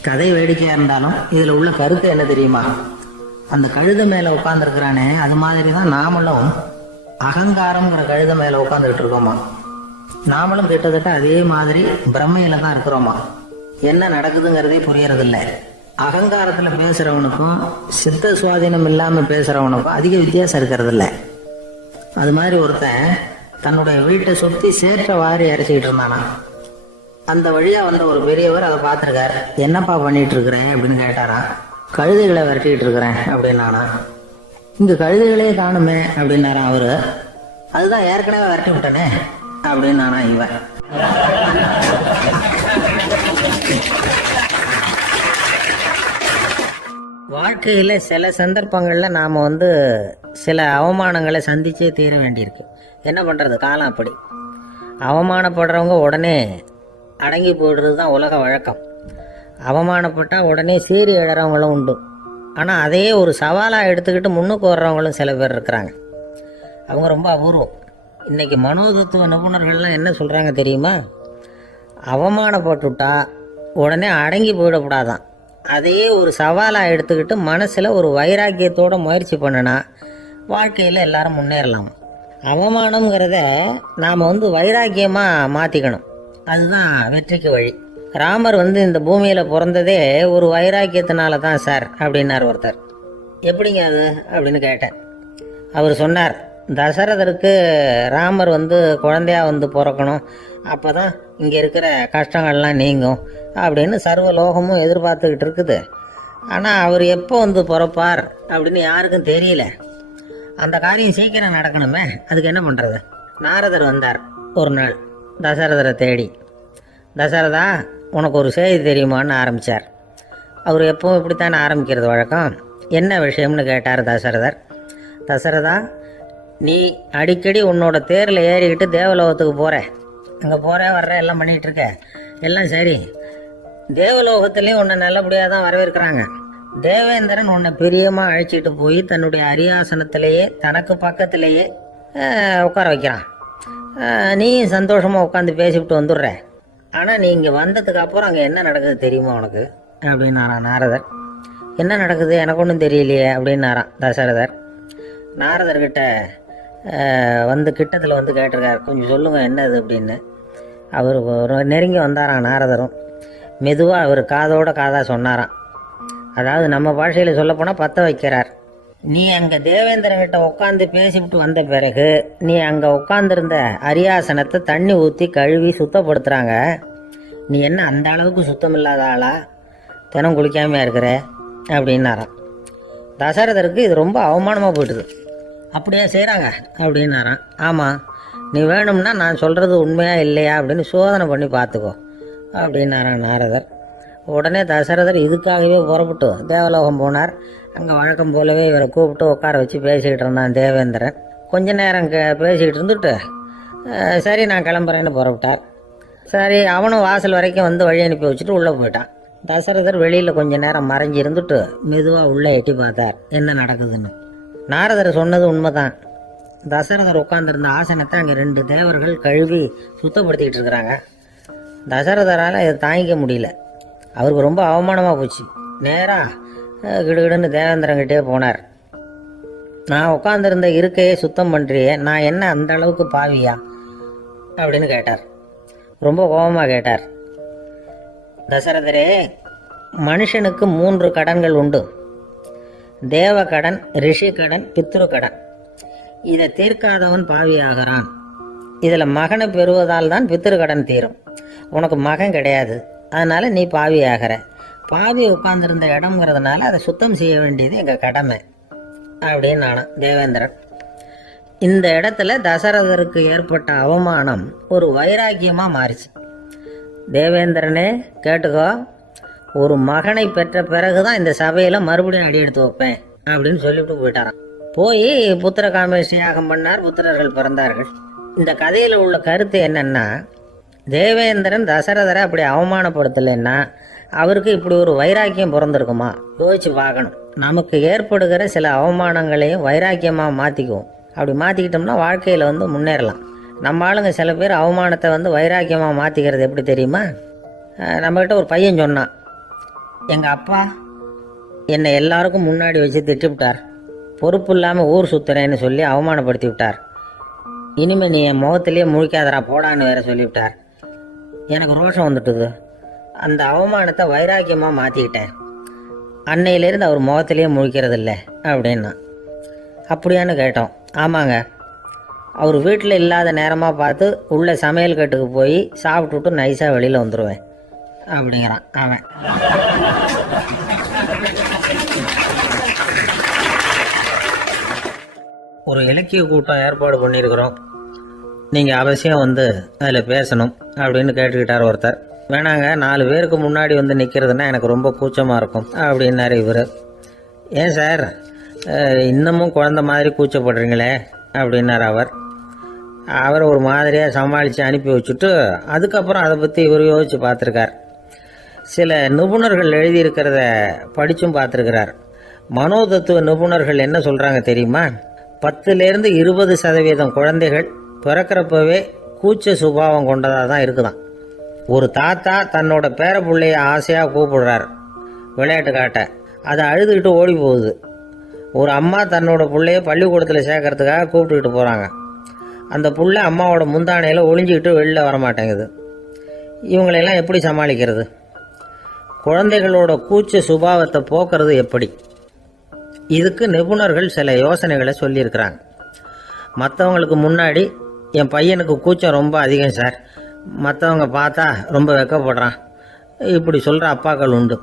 கதை வேடிக்கையாக இருந்தாலும் இதில் உள்ள கருத்து என்ன தெரியுமா? அந்த கழுதை மேலே உட்காந்துருக்கிறானே, அது மாதிரி தான் நாமளும் அகங்காரங்கிற கழுதை மேலே உட்காந்துக்கிட்டு இருக்கோமா. நாமளும் கிட்டத்தட்ட அதே மாதிரி பிரம்மையில தான் இருக்கிறோமா. என்ன நடக்குதுங்கிறதே புரியறதில்லை. அகங்காரத்தில் பேசுகிறவனுக்கும் சித்த சுவாதீனம் இல்லாமல் பேசுகிறவனுக்கும் அதிக வித்தியாசம் இருக்கிறதில்ல. அது மாதிரி ஒருத்தன் தன்னுடைய வீட்டை சுற்றி சேற்ற வாரி அரைச்சிக்கிட்டு இருந்தானா. அந்த வழியாக வந்த ஒரு பெரியவர் அதை பார்த்துருக்கார். என்னப்பா பண்ணிட்டு இருக்கிறேன் அப்படின்னு கேட்டாரான். கழுதைகளை விரட்டிக்கிட்டு இருக்கிறேன் அப்படின்னானா. இங்கே கழுதைகளே காணுமே அப்படின்னாரான் அவரு. அதுதான் ஏற்கனவே விரட்டி விட்டனே அப்படின்னானா இவன். வாழ்க்கையில் சில சந்தர்ப்பங்களில் நாம் சில அவமானங்களை சந்திச்சே தீர வேண்டியிருக்கு. என்ன பண்ணுறது, காலம் அப்படி. அவமானப்படுறவங்க உடனே அடங்கி போயிடுறது தான் உலக வழக்கம். அவமானப்பட்டால் உடனே சீறி எழுறவங்களும் உண்டு. ஆனால் அதையே ஒரு சவாலாக எடுத்துக்கிட்டு முன்னுக்கு வர்றவங்களும் சில பேர் இருக்கிறாங்க. அவங்க ரொம்ப அபூர்வம். இன்றைக்கி மனோதத்துவ நிபுணர்கள்லாம் என்ன சொல்கிறாங்க தெரியுமா? அவமானப்பட்டுட்டா உடனே அடங்கி போயிடக்கூடாதான். அதையே ஒரு சவாலாக எடுத்துக்கிட்டு மனசில் ஒரு வைராக்கியத்தோடு முயற்சி பண்ணினா வாழ்க்கையில் எல்லாரும் முன்னேறலாம். அவமானங்கிறத நாம் வைராக்கியமாக மாற்றிக்கணும். அதுதான் வெற்றிக்கு வழி. ராமர் இந்த பூமியில் பிறந்ததே ஒரு வைராக்கியத்தினால தான் சார் அப்படின்னார் ஒருத்தர். எப்படிங்க அது அப்படின்னு கேட்டேன். அவர் சொன்னார், தசரதருக்கு ராமர் குழந்தையா பிறக்கணும், அப்போ தான் இங்கே இருக்கிற கஷ்டங்கள்லாம் நீங்கும் அப்படின்னு சர்வ லோகமும் எதிர்பார்த்துக்கிட்டு இருக்குது. ஆனால் அவர் எப்போ பிறப்பார் அப்படின்னு யாருக்கும் தெரியல. அந்த காரியம் சீக்கிரம் நடக்கணுமே, அதுக்கு என்ன பண்ணுறது? நாரதர் வந்தார் ஒரு நாள் தசரதரை தேடி. தசரதா, உனக்கு ஒரு செய்தி தெரியுமான்னு ஆரம்பித்தார். அவர் எப்பவும் இப்படித்தானே ஆரம்பிக்கிறது வழக்கம். என்ன விஷயம்னு கேட்டார் தசரதர். தசரதா, நீ அடிக்கடி உன்னோட தேரில் ஏறிக்கிட்டு தேவலோகத்துக்கு போகிற, அங்கே போகிற வர்ற எல்லாம் பண்ணிகிட்ருக்க, எல்லாம் சரி. தேவலோகத்துலேயும் உன்னை நல்லபடியாக தான் வரவேற்கிறாங்க. தேவேந்திரன் உன்னை பிரியமாக அழைச்சிட்டு போய் தன்னுடைய அரியாசனத்திலேயே தனக்கு பக்கத்திலேயே உட்கார வைக்கிறான். நீயும் சந்தோஷமாக உட்காந்து பேசிவிட்டு வந்துடுற. ஆனால் நீ இங்கே வந்ததுக்கு அப்புறம் அங்கே என்ன நடக்குது தெரியுமா உனக்கு அப்படின்னாரான் நாரதர். என்ன நடக்குது எனக்கு ஒன்றும் தெரியலையே அப்படின்னாரான் தசரதர். நாரதர்கிட்ட கிட்டத்தில் கேட்டிருக்கார், கொஞ்சம் சொல்லுங்கள் என்னது அப்படின்னு. அவர் நெருங்கி வந்தாராம் நாரதரும். மெதுவாக அவர் காதோட காதாக சொன்னாராம். அதாவது நம்ம பாஷையில் சொல்லப்போனால் பற்ற வைக்கிறார். நீ அங்கே தேவேந்திரன்கிட்ட உட்காந்து பேசிவிட்டு வந்த பிறகு நீ அங்கே உட்காந்துருந்த அரியாசனத்தை தண்ணி ஊற்றி கழுவி சுத்தப்படுத்துகிறாங்க. நீ என்ன அந்த அளவுக்கு சுத்தம் இல்லாத ஆளா, தினம் குளிக்காமையாக இருக்கிற அப்படின்னாராம். தசரதருக்கு இது ரொம்ப அவமானமாக போயிட்டுது. அப்படியே செய்கிறாங்க அப்படின்னாராம். ஆமாம், நீ வேணும்னா நான் சொல்கிறது உண்மையா இல்லையா அப்படின்னு சோதனை பண்ணி பார்த்துக்கோ அப்படின்னாரான் நாரதர். உடனே தசரதர் இதுக்காகவே புறப்பட்டு தேவலோகம் போனார். அங்கே வழக்கம் போலவே இவரை கூப்பிட்டு உட்கார வச்சு பேசிக்கிட்டு இருந்தான் தேவேந்திரன். கொஞ்ச நேரம் பேசிக்கிட்டு இருந்துட்டு சரி நான் கிளம்புறேன்னு புறப்பட்டார். சரி, அவனும் வாசல் வரைக்கும் வழி அனுப்பி வச்சுட்டு உள்ளே போயிட்டான். தசரதர் வெளியில் கொஞ்ச நேரம் மறைஞ்சி இருந்துட்டு மெதுவாக உள்ளே எட்டி பார்த்தார் என்ன நடக்குதுன்னு. நாரதர் சொன்னது உண்மைதான். தசரதர் உட்காந்துருந்த ஆசனத்தை அங்கே 2 தேவர்கள் கழுவி சுத்தப்படுத்திக்கிட்டு இருக்கிறாங்க. தசரதரால் இதை தாங்கிக்க முடியல. அவருக்கு ரொம்ப அவமானமாக போச்சு. நேராக கிடுகிடுன்னு தேவேந்திரங்கிட்டே போனார். நான் உட்காந்துருந்த இருக்கையே சுத்தம் பண்ணுறியே, நான் என்ன அந்த அளவுக்கு பாவியா அப்படின்னு கேட்டார். ரொம்ப கோபமாக கேட்டார். தசரதரே, மனுஷனுக்கு 3 கடன்கள் உண்டு. தேவ கடன், ரிஷி கடன், பித்ரு கடன். இதை தீர்க்காதவன் பாவியாகிறான். இதில் மகனை பெறுவதால் தான் பித்ரு கடன் தீரும். உனக்கு மகன் கிடையாது, அதனால் நீ பாவி ஆகிற. பாவி உட்கார்ந்துருந்த இடம்ங்கிறதுனால அதை சுத்தம் செய்ய வேண்டியது எங்கள் கடமை அப்படின்னு நானும் தேவேந்திரன். இந்த இடத்துல தசரதருக்கு ஏற்பட்ட அவமானம் ஒரு வைராக்கியமாக மாறிச்சு. தேவேந்திரனே கேட்டுக்கோ, ஒரு மகனை பெற்ற பிறகு தான் இந்த சபையில் மறுபடியும் அடி எடுத்து வைப்பேன் அப்படின்னு சொல்லிவிட்டு போயிட்டாரான். போய் புத்திர காமேஷ் யாகம் பண்ணார். புத்திரர்கள் பிறந்தார்கள். இந்த கதையில் உள்ள கருத்து என்னன்னா, தேவேந்திரன் தசரதரை அப்படி அவமானப்படுத்தலைன்னா அவருக்கு இப்படி ஒரு வைராக்கியம் பிறந்திருக்குமா? யோசிச்சு பார்க்கணும். நமக்கு ஏற்படுகிற சில அவமானங்களையும் வைராக்கியமாக மாற்றிக்குவோம். அப்படி மாற்றிக்கிட்டோம்னா வாழ்க்கையில் முன்னேறலாம். நம்ம ஆளுங்க சில பேர் அவமானத்தை வந்து வைராக்கியமாக மாற்றிக்கிறது எப்படி தெரியுமா? நம்மக்கிட்ட ஒரு பையன் சொன்னான், எங்கள் அப்பா என்னை எல்லாருக்கும் முன்னாடி வச்சு திட்டிவிட்டார், பொறுப்பு இல்லாமல் ஊர் சுற்றுறேன்னு சொல்லி அவமானப்படுத்தி விட்டார், இனிமேல் நீ என் முகத்திலேயே முழிக்காதரா போடான்னு வேற சொல்லிவிட்டார். எனக்கு ரோஷம் வந்துட்டுது. அந்த அவமானத்தை வைராக்கியமாக மாற்றிக்கிட்டேன். அன்னையிலேருந்து அவர் முகத்திலேயே முழிக்கிறதில்ல அப்படின்னா. அப்படியான்னு கேட்டோம். ஆமாங்க, அவர் வீட்டில் இல்லாத நேரமாக பார்த்து உள்ள சமையல் கட்டுக்கு போய் சாப்பிட்டுட்டு நைஸாக வெளியில் வந்துடுவேன் அப்படிங்கிறான் அவன். ஒரு இலக்கிய கூட்டம் ஏற்பாடு பண்ணியிருக்கிறோம், நீங்கள் அவசியம் வந்து அதில் பேசணும் அப்படின்னு கேட்டுக்கிட்டார் ஒருத்தர். வேணாங்க, 4 பேருக்கு முன்னாடி வந்து நிற்கிறதுனா எனக்கு ரொம்ப கூச்சமாக இருக்கும் அப்படின்னாரு இவர். ஏன் சார் இன்னமும் குழந்த மாதிரி கூச்சப்படுறீங்களே அப்படின்னார் அவர் ஒரு மாதிரியாக சமாளித்து அனுப்பி வச்சுட்டு அதுக்கப்புறம் அதை பற்றி இவர் யோசித்து பார்த்துருக்கார். சில நிபுணர்கள் எழுதியிருக்கிறத படித்தும் பார்த்துருக்கிறார். மனோதத்துவ நிபுணர்கள் என்ன சொல்கிறாங்க தெரியுமா? 10லேருந்து 20% குழந்தைகள் பிறக்கிறப்பவே கூச்ச சுபாவம் கொண்டதாக தான் இருக்குதான். ஒரு தாத்தா தன்னோட பேர பிள்ளைய ஆசையாக கூப்பிடுறார் விளையாட்டு காட்ட, அதை அழுதுகிட்டு ஓடி போகுது. ஒரு அம்மா தன்னோட பிள்ளைய பள்ளிக்கூடத்தில் சேர்க்கறதுக்காக கூப்பிட்டுக்கிட்டு போகிறாங்க. அந்த புள்ள அம்மாவோட முந்தானையில் ஒளிஞ்சிக்கிட்டு வெளில வரமாட்டேங்குது. இவங்களெல்லாம் எப்படி சமாளிக்கிறது? குழந்தைகளோட கூச்ச சுபாவத்தை போக்குறது எப்படி? இதுக்கு நிபுணர்கள் சில யோசனைகளை சொல்லியிருக்கிறாங்க. மற்றவங்களுக்கு முன்னாடி என் பையனுக்கு கூச்சம் ரொம்ப அதிகம் சார், மற்றவங்க பார்த்தா ரொம்ப வெக்கப்படுறான், இப்படி சொல்கிற அப்பாக்கள் உண்டு.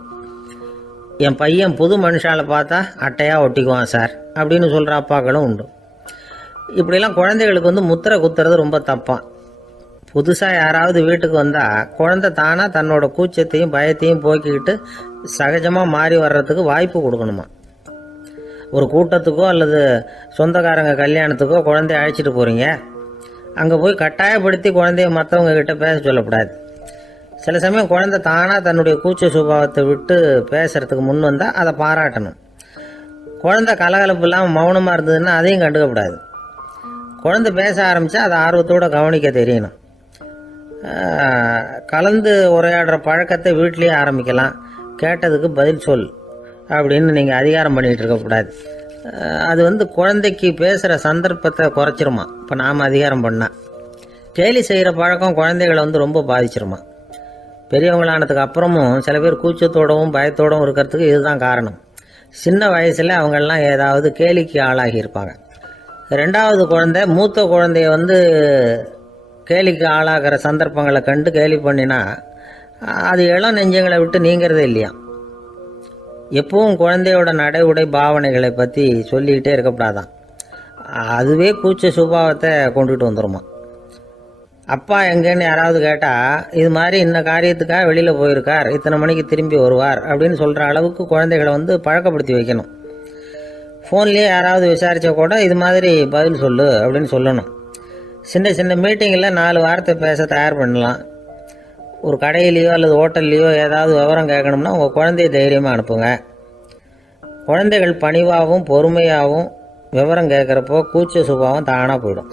என் பையன் புது மனுஷால பார்த்தா அட்டையாக ஒட்டிக்குவான் சார் அப்படின்னு சொல்கிற அப்பாக்களும் உண்டு. இப்படிலாம் குழந்தைகளுக்கு வந்து முத்திரை குத்துறது ரொம்ப தப்பான். புதுசாக யாராவது வீட்டுக்கு வந்தால் குழந்தை தானாக தன்னோட கூச்சத்தையும் பயத்தையும் போக்கிக்கிட்டு சகஜமாக மாறி வர்றதுக்கு வாய்ப்பு கொடுக்கணுமா. ஒரு கூட்டத்துக்கோ அல்லது சொந்தக்காரங்க கல்யாணத்துக்கோ குழந்தைய அழைச்சிட்டு போகிறீங்க, அங்கே போய் கட்டாயப்படுத்தி குழந்தைய மற்றவங்க கிட்ட பேச சொல்லக்கூடாது. சில சமயம் குழந்தை தானாக தன்னுடைய கூச்ச சுபாவத்தை விட்டு பேசுகிறதுக்கு முன் வந்தால் அதை பாராட்டணும். குழந்தை கலகலப்பு இல்லாமல் மௌனமாக இருந்ததுன்னா அதையும் கண்டுக்கக்கூடாது. குழந்தை பேச ஆரம்பித்தா அதை ஆர்வத்தோடு கவனிக்க தெரியணும். கலந்து உரையாடுற பழக்கத்தை வீட்லேயே ஆரம்பிக்கலாம். கேட்டதுக்கு பதில் சொல் அப்படின்னு நீங்கள் அதிகாரம் பண்ணிகிட்டு இருக்கக்கூடாது. அது வந்து குழந்தைக்கு பேசுகிற சந்தர்ப்பத்தை குறைச்சிருமா. இப்போ நாம் அதிகாரம் பண்ணால் கேலி செய்கிற பழக்கம் குழந்தைகளை வந்து ரொம்ப பாதிச்சிருமா. பெரியவங்களானதுக்கு அப்புறமும் சில பேர் கூச்சத்தோடவும் பயத்தோடவும் இருக்கிறதுக்கு இதுதான் காரணம். சின்ன வயசில் அவங்கெல்லாம் ஏதாவது கேலிக்கு ஆளாகி இருப்பாங்க. 2வது குழந்தை மூத்த குழந்தைய வந்து கேலிக்கு ஆளாகிற சந்தர்ப்பங்களை கண்டு கேலி பண்ணினா அது இளம் நெஞ்சங்களை விட்டு நீங்கிறதே இல்லையா. எப்பவும் குழந்தையோட நடை உடை பாவனைகளை பற்றி சொல்லிக்கிட்டே இருக்கக்கூடாதான். அதுவே கூச்ச சுபாவத்தை கொண்டுகிட்டு வந்துடுமா. அப்பா எங்கேன்னு யாராவது கேட்டால் இது மாதிரி இந்த காரியத்துக்காக வெளியில் போயிருக்கார், இத்தனை மணிக்கு திரும்பி வருவார் அப்படின்னு சொல்கிற அளவுக்கு குழந்தைகளை வந்து பழக்கப்படுத்தி வைக்கணும். ஃபோன்லேயே யாராவது விசாரித்தா கூட இது மாதிரி பதில் சொல்லு அப்படின்னு சொல்லணும். சின்ன சின்ன மீட்டிங்கில் 4 வார்த்தை பேச தயார் பண்ணலாம். ஒரு கடையிலையோ அல்லது ஹோட்டல்லையோ ஏதாவது விவரம் கேட்கணும்னா உங்கள் குழந்தைய தைரியமாக அனுப்புங்க. குழந்தைகள் பணிவாகவும் பொறுமையாகவும் விவரம் கேட்குறப்போ கூச்ச சுபாவம் தானாக போயிடும்.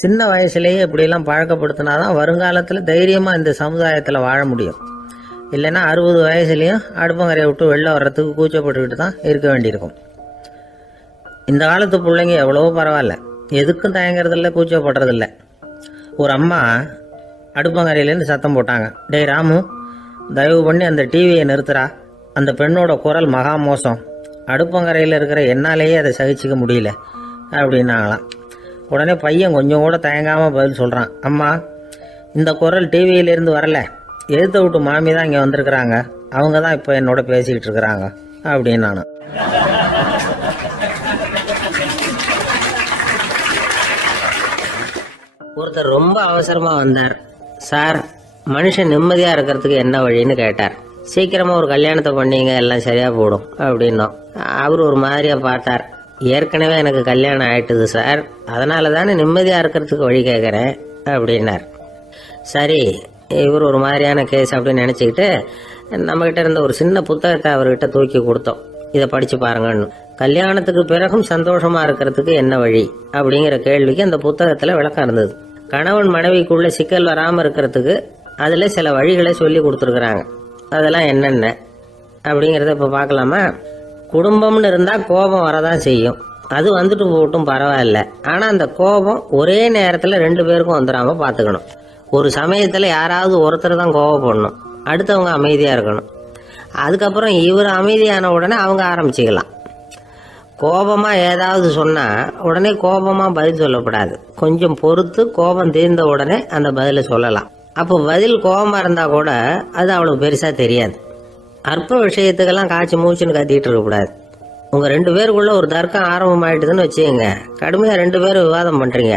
சின்ன வயசுலேயே இப்படிலாம் பழக்கப்படுத்தினா தான் வருங்காலத்தில் தைரியமாக இந்த சமுதாயத்தில் வாழ முடியும். இல்லைன்னா 60 வயசுலேயும் அடுப்பங்கரையை விட்டு வெளில வர்றதுக்கு கூச்சப்பட்டுக்கிட்டு தான் இருக்க வேண்டியிருக்கும். இந்த காலத்து பிள்ளைங்க எவ்வளவோ பரவாயில்ல, எதுக்கும் தயங்குறதில்ல, கூச்சப்படுறதில்ல. ஒரு அம்மா அடுப்பங்கரையிலேருந்து சத்தம் போட்டாங்க, டேய் ராமு, தயவு பண்ணி அந்த டிவியை நிறுத்துறா, அந்த பெண்ணோட குரல் மகா மோசம், அடுப்பங்கரையில் இருக்கிற என்னாலேயே அதை சகிச்சிக்க முடியல அப்படின்னாங்களாம். உடனே பையன் கொஞ்சம் கூட தயங்காமல் பதில் சொல்கிறான், அம்மா இந்த குரல் டிவியிலேருந்து வரல, எழுத்த விட்டு மாமி தான் இங்கே வந்திருக்கிறாங்க, அவங்க தான் இப்போ என்னோட பேசிக்கிட்டு இருக்கிறாங்க அப்படின்னு நான். ஒருத்தர் ரொம்ப அவசரமாக வந்தார். சார், மனுஷன் நிம்மதியாக இருக்கிறதுக்கு என்ன வழின்னு கேட்டார். சீக்கிரமாக ஒரு கல்யாணத்தை பண்ணீங்க, எல்லாம் சரியாக போடும் அப்படின்னோம். அவர் ஒரு மாதிரியாக பார்த்தார். ஏற்கனவே எனக்கு கல்யாணம் ஆயிட்டுது சார், அதனால தானே நிம்மதியாக இருக்கிறதுக்கு வழி கேட்குறேன் அப்படின்னார். சரி, இவர் ஒரு மாதிரியான கேஸ் அப்படின்னு நினச்சிக்கிட்டு நம்மக்கிட்ட இருந்த ஒரு சின்ன புத்தகத்தை அவர்கிட்ட தூக்கி கொடுத்தோம். இதை படித்து பாருங்கன்னு. கல்யாணத்துக்கு பிறகும் சந்தோஷமா இருக்கிறதுக்கு என்ன வழி அப்படிங்கிற கேள்விக்கு அந்த புத்தகத்தில் விளக்கம் இருந்தது. கணவன் மனைவிக்குள்ள சிக்கல் வராமல் இருக்கிறதுக்கு அதில் சில வழிகளை சொல்லி கொடுத்துருக்குறாங்க. அதெல்லாம் என்னென்ன அப்படிங்கிறத இப்போ பார்க்கலாமா? குடும்பம்னு இருந்தால் கோபம் வரதான் செய்யும். அது வந்துட்டு போட்டும் பரவாயில்ல. ஆனால் அந்த கோபம் ஒரே நேரத்தில் 2 பேருக்கும் வந்துடாமல் பார்த்துக்கணும். ஒரு சமயத்தில் யாராவது ஒருத்தர் தான் கோபப்படணும், அடுத்தவங்க அமைதியாக இருக்கணும். அதுக்கப்புறம் இவர் அமைதியான உடனே அவங்க ஆரம்பிச்சிக்கலாம். கோபமாக ஏதாவது சொன்னால் உடனே கோபமாக பதில் சொல்லக்கூடாது. கொஞ்சம் பொறுத்து கோபம் தீர்ந்த உடனே அந்த பதிலை சொல்லலாம். அப்போ பதில் கோபமாக இருந்தால் கூட அது அவ்வளோ பெருசாக தெரியாது. அற்ப விஷயத்துக்கெல்லாம் காய்ச்சி மூச்சுன்னு கத்திட்டு இருக்கக்கூடாது. உங்கள் 2 பேருக்குள்ள ஒரு தர்க்கம் ஆரம்பமாயிட்டுதுன்னு வச்சுக்கோங்க. கடுமையாக 2 பேரும் விவாதம் பண்ணுறீங்க.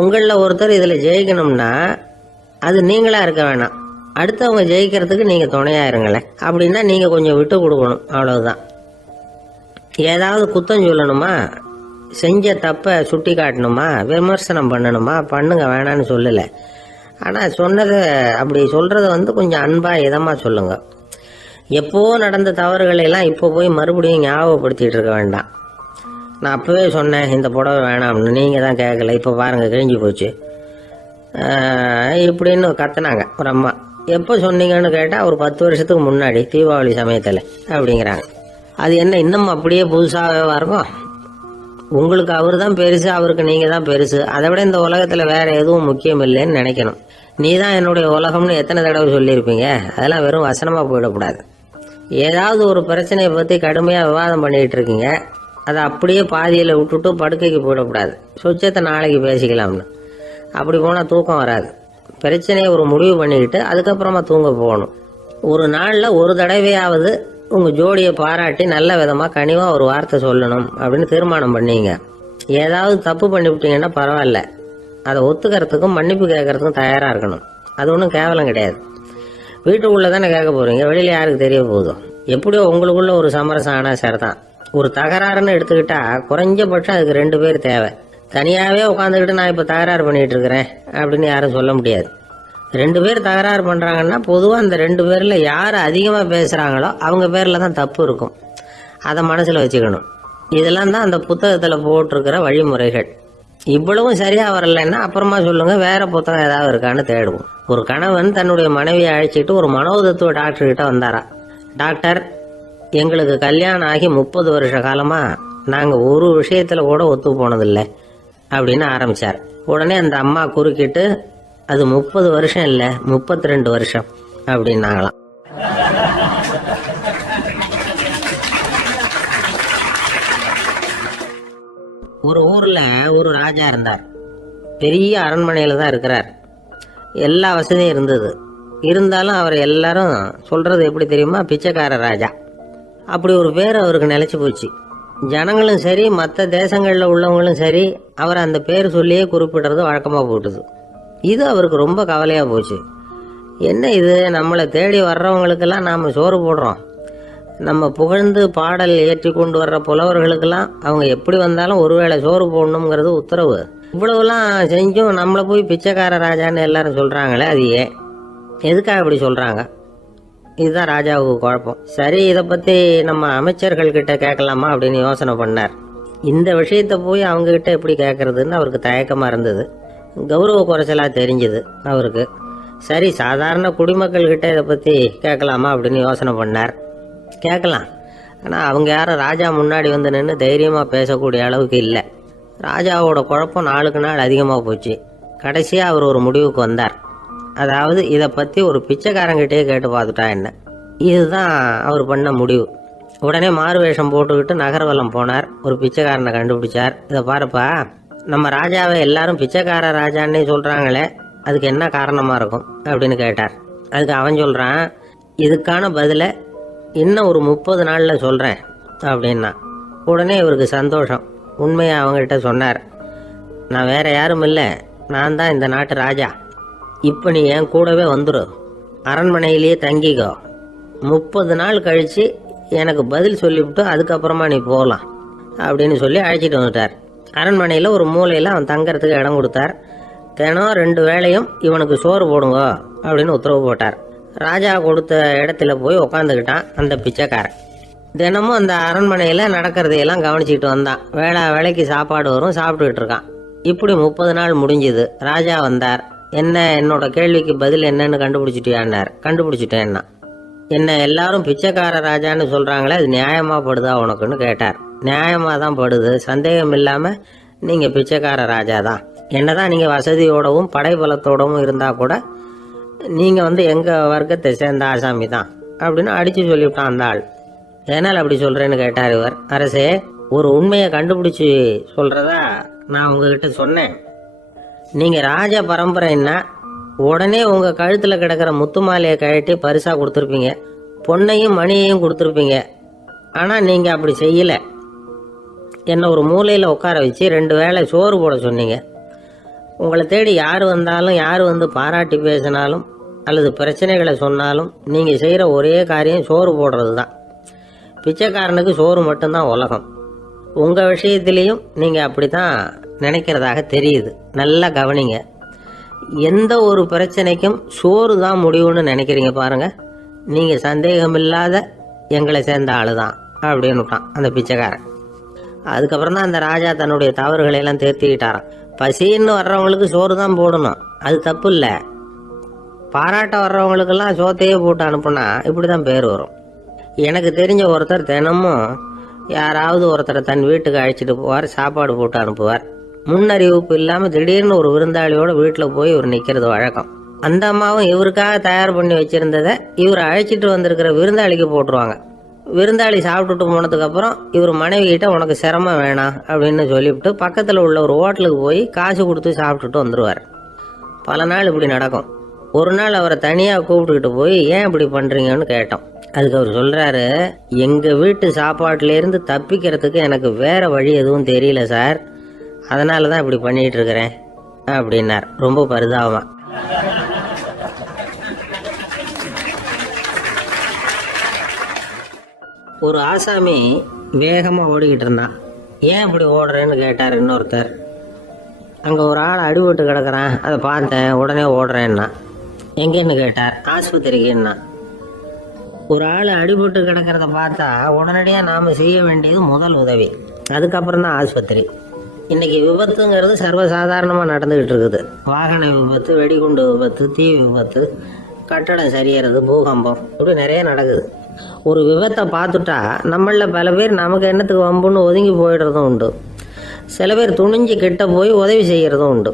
உங்களில் ஒருத்தர் இதில் ஜெயிக்கணும்னா அது நீங்களாக இருக்க வேணாம், அடுத்தவங்க ஜெயிக்கிறதுக்கு நீங்கள் துணையாக இருங்களேன். அப்படின்னா நீங்கள் கொஞ்சம் விட்டு கொடுக்கணும், அவ்வளவுதான். ஏதாவது குத்தம் சொல்லணுமா, செஞ்ச தப்பை சுட்டி காட்டணுமா, விமர்சனம் பண்ணணுமா, பண்ணுங்க, வேணான்னு சொல்லலை. ஆனால் சொன்னதை அப்படி சொல்கிறத கொஞ்சம் அன்பாக இதமாக சொல்லுங்க. எப்போ நடந்த தவறுகளை எல்லாம் இப்போ போய் மறுபடியும் ஞாபகப்படுத்திட்டு இருக்க வேண்டாம். நான் அப்போவே சொன்னேன் இந்த புடவை வேணாம்னு, நீங்கள் தான் கேட்கல, இப்போ பாருங்கள் கிழிஞ்சு போச்சு இப்படின்னு கத்துனாங்க ஒரு அம்மா. எப்போ சொன்னீங்கன்னு கேட்டால் ஒரு 10 வருஷத்துக்கு முன்னாடி தீபாவளி சமயத்தில் அப்படிங்கிறாங்க. அது என்ன இன்னும் அப்படியே புதுசாகவே இருக்கும்? உங்களுக்கு அவர் தான் பெருசு, அவருக்கு நீங்கள் தான் பெருசு. அதை விட இந்த உலகத்தில் வேறு எதுவும் முக்கியம் இல்லைன்னு நினைக்கணும். நீ தான் என்னுடைய உலகம்னு எத்தனை தடவை சொல்லியிருப்பீங்க? அதெல்லாம் வெறும் வசனமாக போயிடக்கூடாது. ஏதாவது ஒரு பிரச்சனையை பற்றி கடுமையாக விவாதம் பண்ணிகிட்டு இருக்கீங்க, அதை அப்படியே பாதியில் விட்டுட்டு படுக்கைக்கு போயிடக்கூடாது. சொச்சத்தை நாளைக்கு பேசிக்கலாம்னு. அப்படி போனால் தூக்கம் வராது. பிரச்சனையை ஒரு முடிவு பண்ணிக்கிட்டு அதுக்கப்புறமா தூங்க போகணும். ஒரு நாளில் ஒரு தடவையாவது உங்கள் ஜோடியை பாராட்டி நல்ல விதமாக கனிவாக ஒரு வார்த்தை சொல்லணும் அப்படின்னு தீர்மானம் பண்ணீங்க. ஏதாவது தப்பு பண்ணிவிட்டீங்கன்னா பரவாயில்ல, அதை ஒத்துக்கிறதுக்கும் மன்னிப்பு கேட்கறதுக்கும் தயாராக இருக்கணும். அது ஒன்றும் கேவலம் கிடையாது. வீட்டுக்குள்ளே தானே கேட்க போகிறீங்க, வெளியில் யாருக்கு தெரிய போதும்? எப்படியோ உங்களுக்குள்ள ஒரு சமரசம் ஆனால் சரிதான். ஒரு தகராறுன்னு எடுத்துக்கிட்டா குறைஞ்சபட்சம் அதுக்கு 2 பேர் தேவை. தனியாகவே உட்காந்துக்கிட்டு நான் இப்போ தகராறு பண்ணிகிட்டு இருக்கிறேன் அப்படின்னு யாரும் சொல்ல முடியாது. 2 பேர் தகராறு பண்ணுறாங்கன்னா பொதுவாக அந்த 2 பேரில் யார் அதிகமாக பேசுகிறாங்களோ அவங்க பேரில் தான் தப்பு இருக்கும். அதை மனசில் வச்சுக்கணும். இதெல்லாம் தான் அந்த புத்தகத்தில் போட்டிருக்கிற வழிமுறைகள். இவ்வளவும் சரியாக வரலைன்னா அப்புறமா சொல்லுங்கள், வேறு புத்தகம் ஏதாவது இருக்கான்னு தேடுவோம். ஒரு கணவன் தன்னுடைய மனைவியை அழைச்சிட்டு ஒரு மனோதத்துவ டாக்டர்கிட்ட வந்தாரா. டாக்டர், எங்களுக்கு கல்யாணம் ஆகி 30 வருஷ காலமாக நாங்கள் ஒரு விஷயத்தில் கூட ஒத்து போனதில்லை அப்படின்னு ஆரம்பித்தார். உடனே அந்த அம்மா குறுக்கிட்டு, அது 30 வருஷம் இல்லை 32 வருஷம் அப்படின்னாங்களாம். ஒரு ஊரில் ஒரு ராஜா இருந்தார். பெரிய அரண்மனையில் தான் இருக்கிறார். எல்லா வசதியும் இருந்தது. இருந்தாலும் அவர் எல்லாரும் சொல்கிறது எப்படி தெரியுமா? பிச்சைக்கார ராஜா. அப்படி ஒரு பேர் அவருக்கு நிலச்சி போச்சு. ஜனங்களும் சரி, மற்ற தேசங்களில் உள்ளவங்களும் சரி, அவர் அந்த பேர் சொல்லியே குறிப்பிடுறது வழக்கமாக போட்டுது. இது அவருக்கு ரொம்ப கவலையாக போச்சு. என்ன இது, நம்மளை தேடி வர்றவங்களுக்கெல்லாம் நாம் சோறு போடுறோம், நம்ம புகழ்ந்து பாடல் ஏற்றி கொண்டு வர்ற புலவர்களுக்கெல்லாம் அவங்க எப்படி வந்தாலும் ஒருவேளை சோறு போடணுங்கிறது உத்தரவு. இவ்வளவுலாம் செஞ்சும் நம்மளை போய் பிச்சைக்கார ராஜான்னு எல்லாரும் சொல்கிறாங்களே, அது ஏன்? எதுக்காக இப்படி சொல்கிறாங்க? இதுதான் ராஜாவுக்கு குழப்பம். சரி, இதை பற்றி நம்ம அமைச்சர்கள்கிட்ட கேட்கலாமா அப்படின்னு யோசனை பண்ணார். இந்த விஷயத்தை போய் அவங்கக்கிட்ட எப்படி கேட்குறதுன்னு அவருக்கு தயக்கமாக இருந்தது. கௌரவ குறைச்சலாக தெரிஞ்சுது அவருக்கு. சரி, சாதாரண குடிமக்கள்கிட்ட இதை பற்றி கேட்கலாமா அப்படின்னு யோசனை பண்ணார். கேட்கலாம். ஆனால் அவங்க யாரும் ராஜா முன்னாடி வந்து நின்று தைரியமாக பேசக்கூடிய அளவுக்கு இல்லை. ராஜாவோட குழப்பம் நாளுக்கு நாள் அதிகமாக போச்சு. கடைசியாக அவர் ஒரு முடிவுக்கு வந்தார். அதாவது இதை பற்றி ஒரு பிச்சைக்காரங்கிட்டே கேட்டு பார்த்துட்டா என்ன. இதுதான் அவர் பண்ண முடிவு. உடனே மாறு வேஷம் போட்டுக்கிட்டு நகர்வலம் போனார். ஒரு பிச்சைக்காரனை கண்டுபிடிச்சார். இதை பாருப்பா, நம்ம ராஜாவை எல்லாரும் பிச்சைக்கார ராஜான்னே சொல்கிறாங்களே, அதுக்கு என்ன காரணமாக இருக்கும் அப்படின்னு கேட்டார். அதுக்கு அவன் சொல்கிறான், இதுக்கான பதிலை இன்னும் ஒரு 30 நாளில் சொல்கிறேன் அப்படின்னா. உடனே இவருக்கு சந்தோஷம். உண்மையை அவங்ககிட்ட சொன்னார். நான் வேற யாரும் இல்லை, நான் தான் இந்த நாட்டு ராஜா. இப்போ நீ என் கூடவே வந்துடு, அரண்மனையிலேயே தங்கிக்கோ. 30 நாள் கழித்து எனக்கு பதில் சொல்லிவிட்டு அதுக்கப்புறமா நீ போகலாம் அப்படின்னு சொல்லி அழைச்சிட்டு வந்துட்டார். அரண்மனையில் ஒரு மூலையில் அவன் தங்கறதுக்கு இடம் கொடுத்தார். தினம் 2 வேளையும் இவனுக்கு சோறு போடுங்க அப்படின்னு உத்தரவு போட்டார். ராஜா கொடுத்த இடத்துல போய் உக்காந்துக்கிட்டான் அந்த பிச்சைக்காரன். தினமும் அந்த அரண்மனையில் நடக்கிறதையெல்லாம் கவனிச்சிக்கிட்டு வந்தான். வேளைக்கு சாப்பாடு வரும், சாப்பிட்டுக்கிட்டு இருக்கான். இப்படி 30 நாள் முடிஞ்சுது. ராஜா வந்தார். என்னோட கேள்விக்கு பதில் என்னன்னு கண்டுபிடிச்சிட்டியான்னார். கண்டுபிடிச்சிட்டேன்னா. என்ன எல்லாரும் பிச்சைக்கார ராஜான்னு சொல்கிறாங்களே, அது நியாயமாக படுதா உனக்குன்னு கேட்டார். நியாயமாக தான் படுது, சந்தேகம் இல்லாமல் நீங்கள் பிச்சைக்கார ராஜா தான். என்னதான் நீங்கள் வசதியோடவும் படைபலத்தோடவும் இருந்தால் கூட நீங்கள் எங்கள் வர்க்கத்தை சேர்ந்த ஆசாமி தான் அப்படின்னு அடித்து சொல்லிவிட்டான் அந்த ஆள். என்னால் அப்படி சொல்கிறேன்னு கேட்டார் இவர். அரசே, ஒரு உண்மையை கண்டுபிடிச்சி சொல்கிறதா நான் உங்ககிட்ட சொன்னேன். நீங்கள் ராஜ பரம்பரைன்னா உடனே உங்கள் கழுத்தில் கிடக்கிற முத்து மாலையை கழட்டி பரிசாக கொடுத்துருப்பீங்க, பொண்ணையும் மணியையும் கொடுத்துருப்பீங்க. ஆனால் நீங்கள் அப்படி செய்யலை. என்னை ஒரு மூலையில் உட்கார வச்சு 2 வேளை சோறு போட சொன்னீங்க. உங்களை தேடி யார் வந்தாலும், யார் பாராட்டி பேசினாலும் அல்லது பிரச்சனைகளை சொன்னாலும் நீங்கள் செய்கிற ஒரே காரியம் சோறு போடுறது தான். பிச்சைக்காரனுக்கு சோறு மட்டும்தான் உலகம். உங்கள் விஷயத்துலேயும் நீங்கள் அப்படி தான் நினைக்கிறதாக தெரியுது. நல்லா கவனிங்க. எந்த ஒரு பிரச்சனைக்கும் சோறு தான் முடிவுன்னு நினைக்கிறீங்க பாருங்கள். நீங்கள் சந்தேகமில்லாத எங்களை சேர்ந்த ஆள் தான் அப்படின்னு விட்டான் அந்த பிச்சைக்காரன். அதுக்கப்புறம் தான் அந்த ராஜா தன்னுடைய தவறுகளையெல்லாம் தேர்த்திக்கிட்டாராம். பசின்னு வர்றவங்களுக்கு சோறு தான் போடணும், அது தப்பு இல்லை. பாராட்ட வர்றவங்களுக்கெல்லாம் சோத்தையே போட்டு அனுப்புனா இப்படி தான் பேர் வரும். எனக்கு தெரிஞ்ச ஒருத்தர் தினமும் யாராவது ஒருத்தரை தன் வீட்டுக்கு அழைச்சிட்டு போவார், சாப்பாடு போட்டு அனுப்புவார். முன்னறிவிப்பு இல்லாமல் திடீர்னு ஒரு விருந்தாளியோட வீட்டில் போய் இவர் நிற்கிறது வழக்கம். அந்த அம்மாவும் இவருக்காக தயார் பண்ணி வச்சுருந்ததை இவர் அழைச்சிட்டு வந்திருக்கிற விருந்தாளிக்கு போட்டுருவாங்க. விருந்தாளி சாப்பிட்டுட்டு போனதுக்கப்புறம் இவர் மனைவி கிட்ட உனக்கு சிரமம் வேணாம் அப்படின்னு சொல்லிவிட்டு பக்கத்தில் உள்ள ஒரு ஹோட்டலுக்கு போய் காசு கொடுத்து சாப்பிட்டுட்டு வந்துடுவார். பல நாள் இப்படி நடக்கும். ஒரு நாள் அவரை தனியாக கூப்பிட்டுக்கிட்டு போய் ஏன் இப்படி பண்ணுறீங்கன்னு கேட்டோம். அதுக்கு அவர் சொல்கிறாரு, எங்கள் வீட்டு சாப்பாட்டிலேருந்து தப்பிக்கிறதுக்கு எனக்கு வேறு வழி எதுவும் தெரியல சார், அதனால தான் இப்படி பண்ணிகிட்டு இருக்கிறேன் அப்படின்னார் ரொம்ப பரிதாபமாக. ஒரு ஆசாமி வேகமாக ஓடிக்கிட்டு இருந்தான். ஏன் இப்படி ஓடுறேன்னு கேட்டார் இன்னொருத்தர். அங்கே ஒரு ஆள் அடிபட்டு கிடக்குறான், அதை பார்த்தேன், உடனே ஓடுறேன்னா. எங்கேன்னு கேட்டார். ஆஸ்பத்திரிக்குன்னா. ஒரு ஆள் அடிபட்டு கிடக்கிறத பார்த்தா உடனடியாக நாம் செய்ய வேண்டியது முதல் உதவி, அதுக்கப்புறம் தான் ஆஸ்பத்திரி. இன்றைக்கி விபத்துங்கிறது சர்வசாதாரணமாக நடந்துக்கிட்டு இருக்குது. வாகன விபத்து, வெடிகுண்டு விபத்து, தீ விபத்து, கட்டடம் சரியறது, பூகம்பம், இப்படி நிறைய நடக்குது. ஒரு விபத்தை பார்த்துட்டா நம்மளில் பல பேர் நமக்கு என்னத்துக்கு வம்புன்னு ஒதுங்கி போயிடுறதும் உண்டு. சில பேர் துணிஞ்சு கிட்ட போய் உதவி செய்கிறதும் உண்டு.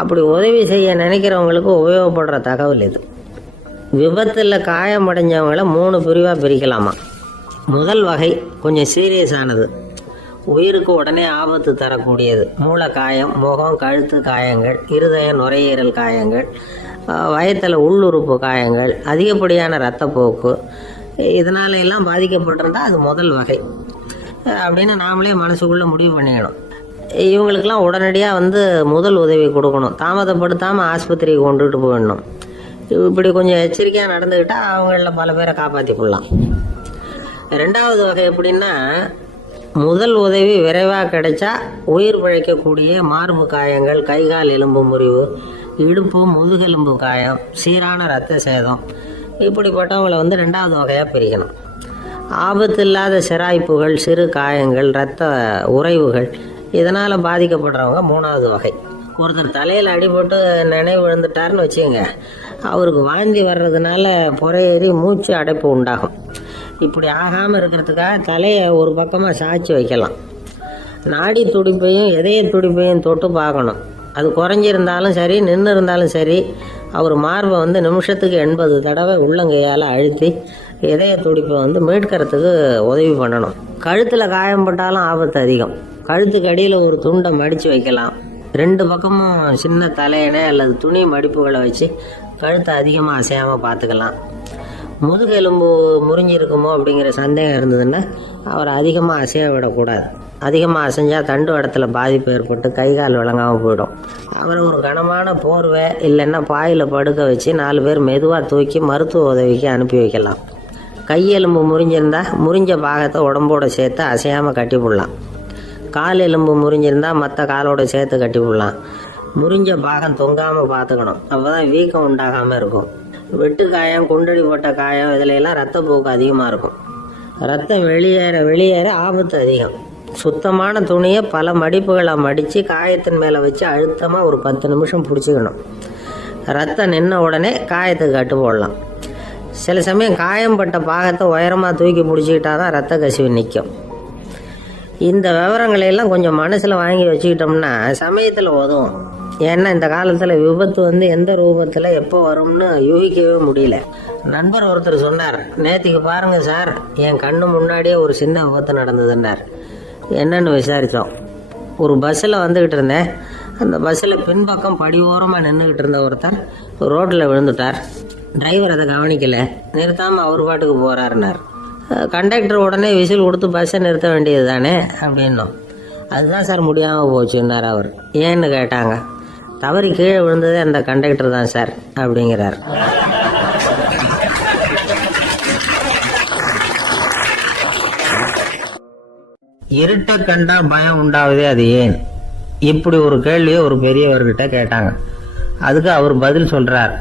அப்படி உதவி செய்ய நினைக்கிறவங்களுக்கு உபயோகப்படுற தகவல் இது. விபத்தில் காயமடைஞ்சவங்களை 3 பிரிவாக பிரிக்கலாமா. முதல் வகை கொஞ்சம் சீரியஸானது, உயிருக்கு உடனே ஆபத்து தரக்கூடியது. மூளை காயம், முகம், கழுத்து காயங்கள், இருதயம், நுரையீரல் காயங்கள், வயத்தில் உள்ளுறுப்பு காயங்கள், அதிகப்படியான இரத்தப்போக்கு, இதனால எல்லாம் பாதிக்கப்பட்டிருந்தால் அது முதல் வகை அப்படின்னு நாமளே மனசுக்குள்ளே முடிவு பண்ணிக்கணும். இவங்களுக்கெல்லாம் உடனடியாக முதல் உதவி கொடுக்கணும். தாமதப்படுத்தாமல் ஆஸ்பத்திரிக்கு கொண்டுகிட்டு போயிடணும். இப்படி கொஞ்சம் எச்சரிக்கையாக நடந்துக்கிட்டால் அவங்களில் பல பேரை காப்பாற்றிக்கொள்ளலாம். 2வது வகை எப்படின்னா, முதல் உதவி விரைவாக கிடைச்சா உயிர் பிழைக்கக்கூடிய மார்பு காயங்கள், கைகால் எலும்பு முறிவு, இடுப்பு முதுகெலும்பு காயம், சீரான இரத்த சேதம், இப்படிப்பட்டவங்களை 2வது வகையாக பிரிக்கணும். ஆபத்து இல்லாத சிராய்ப்புகள், சிறு காயங்கள், இரத்த உறைவுகள், இதனால் பாதிக்கப்படுறவங்க 3வது வகை. ஒருத்தர் தலையில் அடிபட்டு நினைவு விழுந்துட்டாருன்னு வச்சுங்க, அவருக்கு வாந்தி வர்றதுனால புறையேறி மூச்சு அடைப்பு உண்டாகும். இப்படி ஆகாமல் இருக்கிறதுக்காக தலையை ஒரு பக்கமாக சாய்ச்சி வைக்கலாம். நாடி துடிப்பையும் இதய துடிப்பையும் தொட்டு பார்க்கணும். அது குறைஞ்சிருந்தாலும் சரி, நின்று இருந்தாலும் சரி, அவர் மார்பை நிமிஷத்துக்கு 80 தடவை உள்ளங்கையால் அழுத்தி இதய துடிப்பை மீட்கிறதுக்கு உதவி பண்ணணும். கழுத்தில் காயம்பட்டாலும் ஆபத்து அதிகம். கழுத்துக்கு அடியில் ஒரு துண்டை மடித்து வைக்கலாம். 2 பக்கமும் சின்ன தலையணை அல்லது துணி மடிப்புகளை வச்சு கழுத்தை அதிகமாக அசையாமல் பார்த்துக்கலாம். முதுகெலும்பு முறிஞ்சிருக்குமோ அப்படிங்கிற சந்தேகம் இருந்ததுன்னா அவரை அதிகமாக அசைய விடக்கூடாது. அதிகமாக அசைஞ்சால் தண்டு வடத்தில் பாதிப்பு ஏற்பட்டு கை கால் விளங்காமல் போயிடும். அவரை ஒரு கனமான போர்வை இல்லைன்னா பாயில் படுக்க வச்சு 4 பேர் மெதுவாக தூக்கி மருத்துவ உதவிக்கு அனுப்பி வைக்கலாம். கையெலும்பு முறிஞ்சிருந்தால் முறிஞ்ச பாகத்தை உடம்போடு சேர்த்து அசையாமல் கட்டி போடலாம். கால் எலும்பு முறிஞ்சிருந்தால் மற்ற காலோடு சேர்த்து கட்டி போடலாம். முறிஞ்ச பாகம் தொங்காமல் பார்த்துக்கணும், அப்போ தான் வீக்கம் உண்டாகாமல் இருக்கும். வெட்டு காயம், குண்டடி போட்ட காயம், இதிலெல்லாம் ரத்தப்போக்கு அதிகமாக இருக்கும். ரத்தம் வெளியேற வெளியேற ஆபத்து அதிகம். சுத்தமான துணியை பல மடிப்புகளை மடித்து காயத்தின் மேலே வச்சு அழுத்தமாக ஒரு 10 நிமிஷம் பிடிச்சிக்கணும். ரத்தம் நின்ன உடனே காயத்துக்கு கட்டு போடலாம். சில சமயம் காயம்பட்ட பாகத்தை உயரமாக தூக்கி பிடிச்சிக்கிட்டா தான் ரத்த கசிவு நிற்கும். இந்த விவரங்களையெல்லாம் கொஞ்சம் மனசில் வாங்கி வச்சுக்கிட்டோம்னா சமயத்தில் உதவும். ஏன்னா இந்த காலத்தில் விபத்து எந்த ரூபத்தில் எப்போ வரும்னு யூகிக்கவே முடியல. நண்பர் ஒருத்தர் சொன்னார், நேற்றுக்கு பாருங்கள் சார், என் கண்ணு முன்னாடியே ஒரு சின்ன விபத்து நடந்ததுன்னார். என்னன்னு விசாரித்தோம். ஒரு பஸ்ஸில் வந்துக்கிட்டு இருந்தேன். அந்த பஸ்ஸில் பின்பக்கம் படி ஓரமாக நின்றுக்கிட்டு இருந்த ஒருத்தர் ரோட்டில் விழுந்துட்டார். டிரைவர் அதை கவனிக்கலை, நிறுத்தாமல் அவர் பாட்டுக்கு போகிறாருனார். கண்டக்டர் உடனே விசில் கொடுத்து பஸ்ஸை நிறுத்த வேண்டியது தானே அப்படின்னோம். அதுதான் சார் முடியாமல் போச்சுன்னார் அவர். ஏன்னு கேட்டாங்க. தவறி கீழே விழுந்ததே அந்த கண்டக்டர் தான் சார் அப்படிங்கிறார். இருட்டை கண்டா பயம் உண்டாவதே அது ஏன்? இப்படி ஒரு கேள்வியை ஒரு பெரியவர்கிட்ட கேட்டாங்க. அதுக்கு அவர் பதில் சொல்றார்,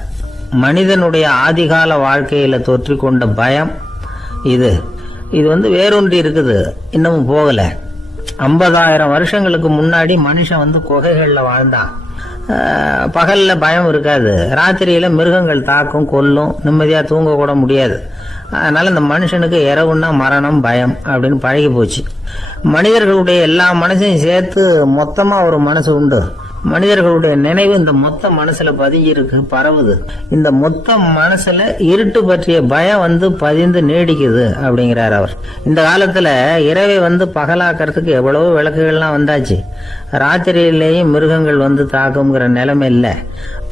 மனிதனுடைய ஆதிகால வாழ்க்கையில தொற்றி கொண்ட பயம் இது வேரூன்றி இருக்குது, இன்னமும் போகல. 50,000 வருஷங்களுக்கு முன்னாடி மனுஷன் குகைகளில் வாழ்ந்தான். பகல்ல பயம் இருக்காது, ராத்திரியில மிருகங்கள் தாக்கும், கொல்லும், நிம்மதியா தூங்க கூட முடியாது. அதனால இந்த மனுஷனுக்கு இரவுன்னா மரணம், பயம் அப்படின்னு பழகி போச்சு. மனிதர்களுடைய எல்லா மனசையும் சேர்த்து மொத்தமா ஒரு மனசு உண்டு. மனிதர்களுடைய நினைவு இந்த மொத்த மனசுல பதிஞ்சிருக்கு, பரவுது. இந்த மொத்த மனசுல இருட்டு பற்றிய பயம் பதிந்து நீடிக்குது அப்படிங்கிறார் அவர். இந்த காலத்துல இரவை பகலாக்கிறதுக்கு எவ்வளவோ விளக்குகள்லாம் வந்தாச்சு. ராத்திரியிலேயும் மிருகங்கள் தாக்குங்கிற நிலைமை இல்லை.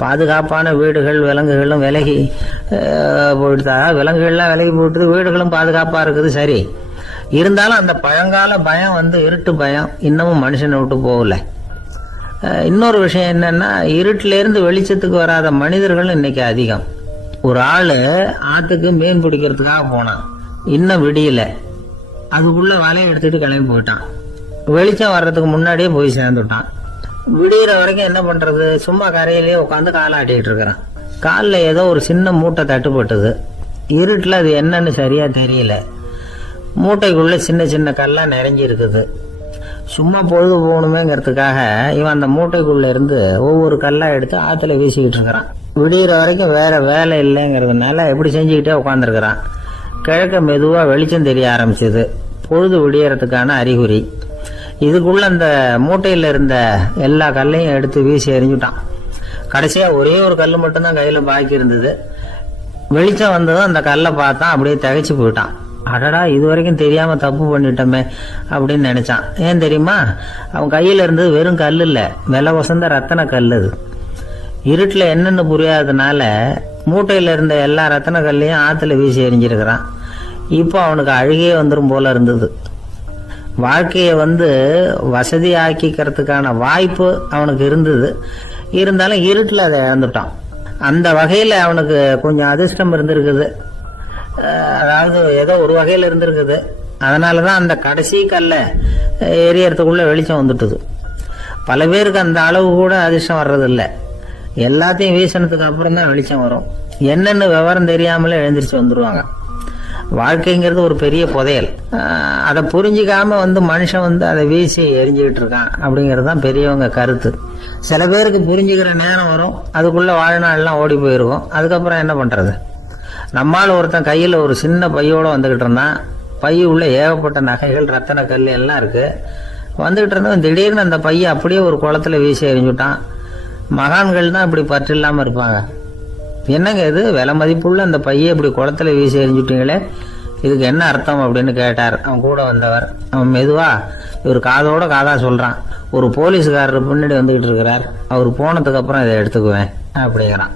பாதுகாப்பான வீடுகள், விலங்குகளும் விலகி போயிட்டா, விலங்குகள்லாம் விலகி போயிட்டு வீடுகளும் பாதுகாப்பா இருக்குது. சரி, இருந்தாலும் அந்த பழங்கால பயம் இருட்டு பயம் இன்னமும் மனுஷனை விட்டு போகல. இன்னொரு விஷயம் என்னன்னா, இருட்டிலேருந்து வெளிச்சத்துக்கு வராத மனிதர்கள் இன்னைக்கு அதிகம். ஒரு ஆளு ஆத்துக்கு மீன் பிடிக்கிறதுக்காக போனான். இன்னும் விடியல. அதுக்குள்ள வலையை எடுத்துட்டு கிளம்பி போயிட்டான். வெளிச்சம் வர்றதுக்கு முன்னாடியே போய் சேர்ந்துட்டான். விடிகிற வரைக்கும் என்ன பண்றது, சும்மா கரையிலேயே உட்காந்து காலாட்டிக்கிட்டு இருக்கிறான். காலில் ஏதோ ஒரு சின்ன மூட்டை தட்டுப்பட்டது. இருட்டில் அது என்னன்னு சரியா தெரியல. மூட்டைக்குள்ள சின்ன சின்ன கல்லா நிறைஞ்சி இருக்குது. சும்மா பொழுது போகணுமேங்கிறதுக்காக இவன் அந்த மூட்டைக்குள்ள இருந்து ஒவ்வொரு கல்லா எடுத்து ஆத்துல வீசிக்கிட்டு இருக்கிறான். விடிகிற வரைக்கும் வேற வேலை இல்லைங்கிறதுனால எப்படி செஞ்சுக்கிட்டே உட்காந்துருக்கிறான். கிழக்க மெதுவா வெளிச்சம் தெரிய ஆரம்பிச்சது. பொழுது விடியறதுக்கான அறிகுறி. இதுக்குள்ள அந்த மூட்டையில இருந்த எல்லா கல்லையும் எடுத்து வீசி எறிஞ்சுட்டான். கடைசியா ஒரே ஒரு கல் மட்டும்தான் கையில பாக்கி இருந்தது. வெளிச்சம் வந்ததும் அந்த கல்லை பார்த்தான். அப்படியே திகைச்சு போயிட்டான். அடடா, இது வரைக்கும் தெரியாம தப்பு பண்ணிட்டோமே அப்படின்னு நினைச்சான். ஏன் தெரியுமா, அவன் கையில இருந்தது வெறும் கல் இல்ல, விலை வசந்த ரத்தன கல். அது இருட்டுல என்னன்னு புரியாததுனால மூட்டையில இருந்த எல்லா ரத்தன கல்லையும் ஆத்துல வீசி எறிஞ்சிருக்கிறான். இப்போ அவனுக்கு அழுகையே வந்துடும் போல இருந்தது. வாழ்க்கையை வசதி ஆக்கிக்கிறதுக்கான வாய்ப்பு அவனுக்கு இருந்தது. இருந்தாலும் இருட்டுல அதை இழந்துட்டான். அந்த வகையில அவனுக்கு கொஞ்சம் அதிர்ஷ்டம் இருந்திருக்குது. அதாவது ஏதோ ஒரு வகையில் இருந்திருக்குது. அதனாலதான் அந்த கடைசி கல்ல எரியறதுக்குள்ள வெளிச்சம் வந்துட்டுது. பல பேருக்கு அந்த அளவு கூட அதிர்ஷ்டம் வர்றதில்லை. எல்லாத்தையும் வீசினதுக்கு அப்புறம் தான் வெளிச்சம் வரும். என்னென்னு விவரம் தெரியாமலே எழுந்திரிச்சு வந்துருவாங்க. வாழ்க்கைங்கிறது ஒரு பெரிய புதையல். அதை புரிஞ்சிக்காம மனுஷன் அதை வீசி எரிஞ்சுக்கிட்டு இருக்கான் அப்படிங்கிறது தான் பெரியவங்க கருத்து. சில பேருக்கு புரிஞ்சுக்கிற நேரம் வரும், அதுக்குள்ள வாழ்நாள்லாம் ஓடி போயிருக்கும். அதுக்கப்புறம் என்ன பண்றது? நம்மால் ஒருத்தன் கையில் ஒரு சின்ன பையோட வந்துகிட்டு இருந்தான். பைய உள்ள ஏகப்பட்ட நகைகள், ரத்தன கல் எல்லாம் இருக்கு. வந்துகிட்டு இருந்தவன் திடீர்னு அந்த பையை அப்படியே ஒரு குளத்துல வீசி எறிஞ்சுட்டான். மகான்கள் தான் இப்படி பற்று இல்லாம இருப்பாங்க. என்னங்க இது, விலை மதிப்புள்ள அந்த பையை இப்படி குளத்துல வீசி எறிஞ்சுட்டீங்களே, இதுக்கு என்ன அர்த்தம் அப்படின்னு கேட்டார் அவன் கூட வந்தவர். அவன் மெதுவா இவர் காதோட காதா சொல்றான், ஒரு போலீஸ்காரர் பின்னாடி வந்துகிட்டு இருக்கிறார், அவர் போனதுக்கு அப்புறம் இதை எடுத்துக்குவேன் அப்படிங்கிறான்.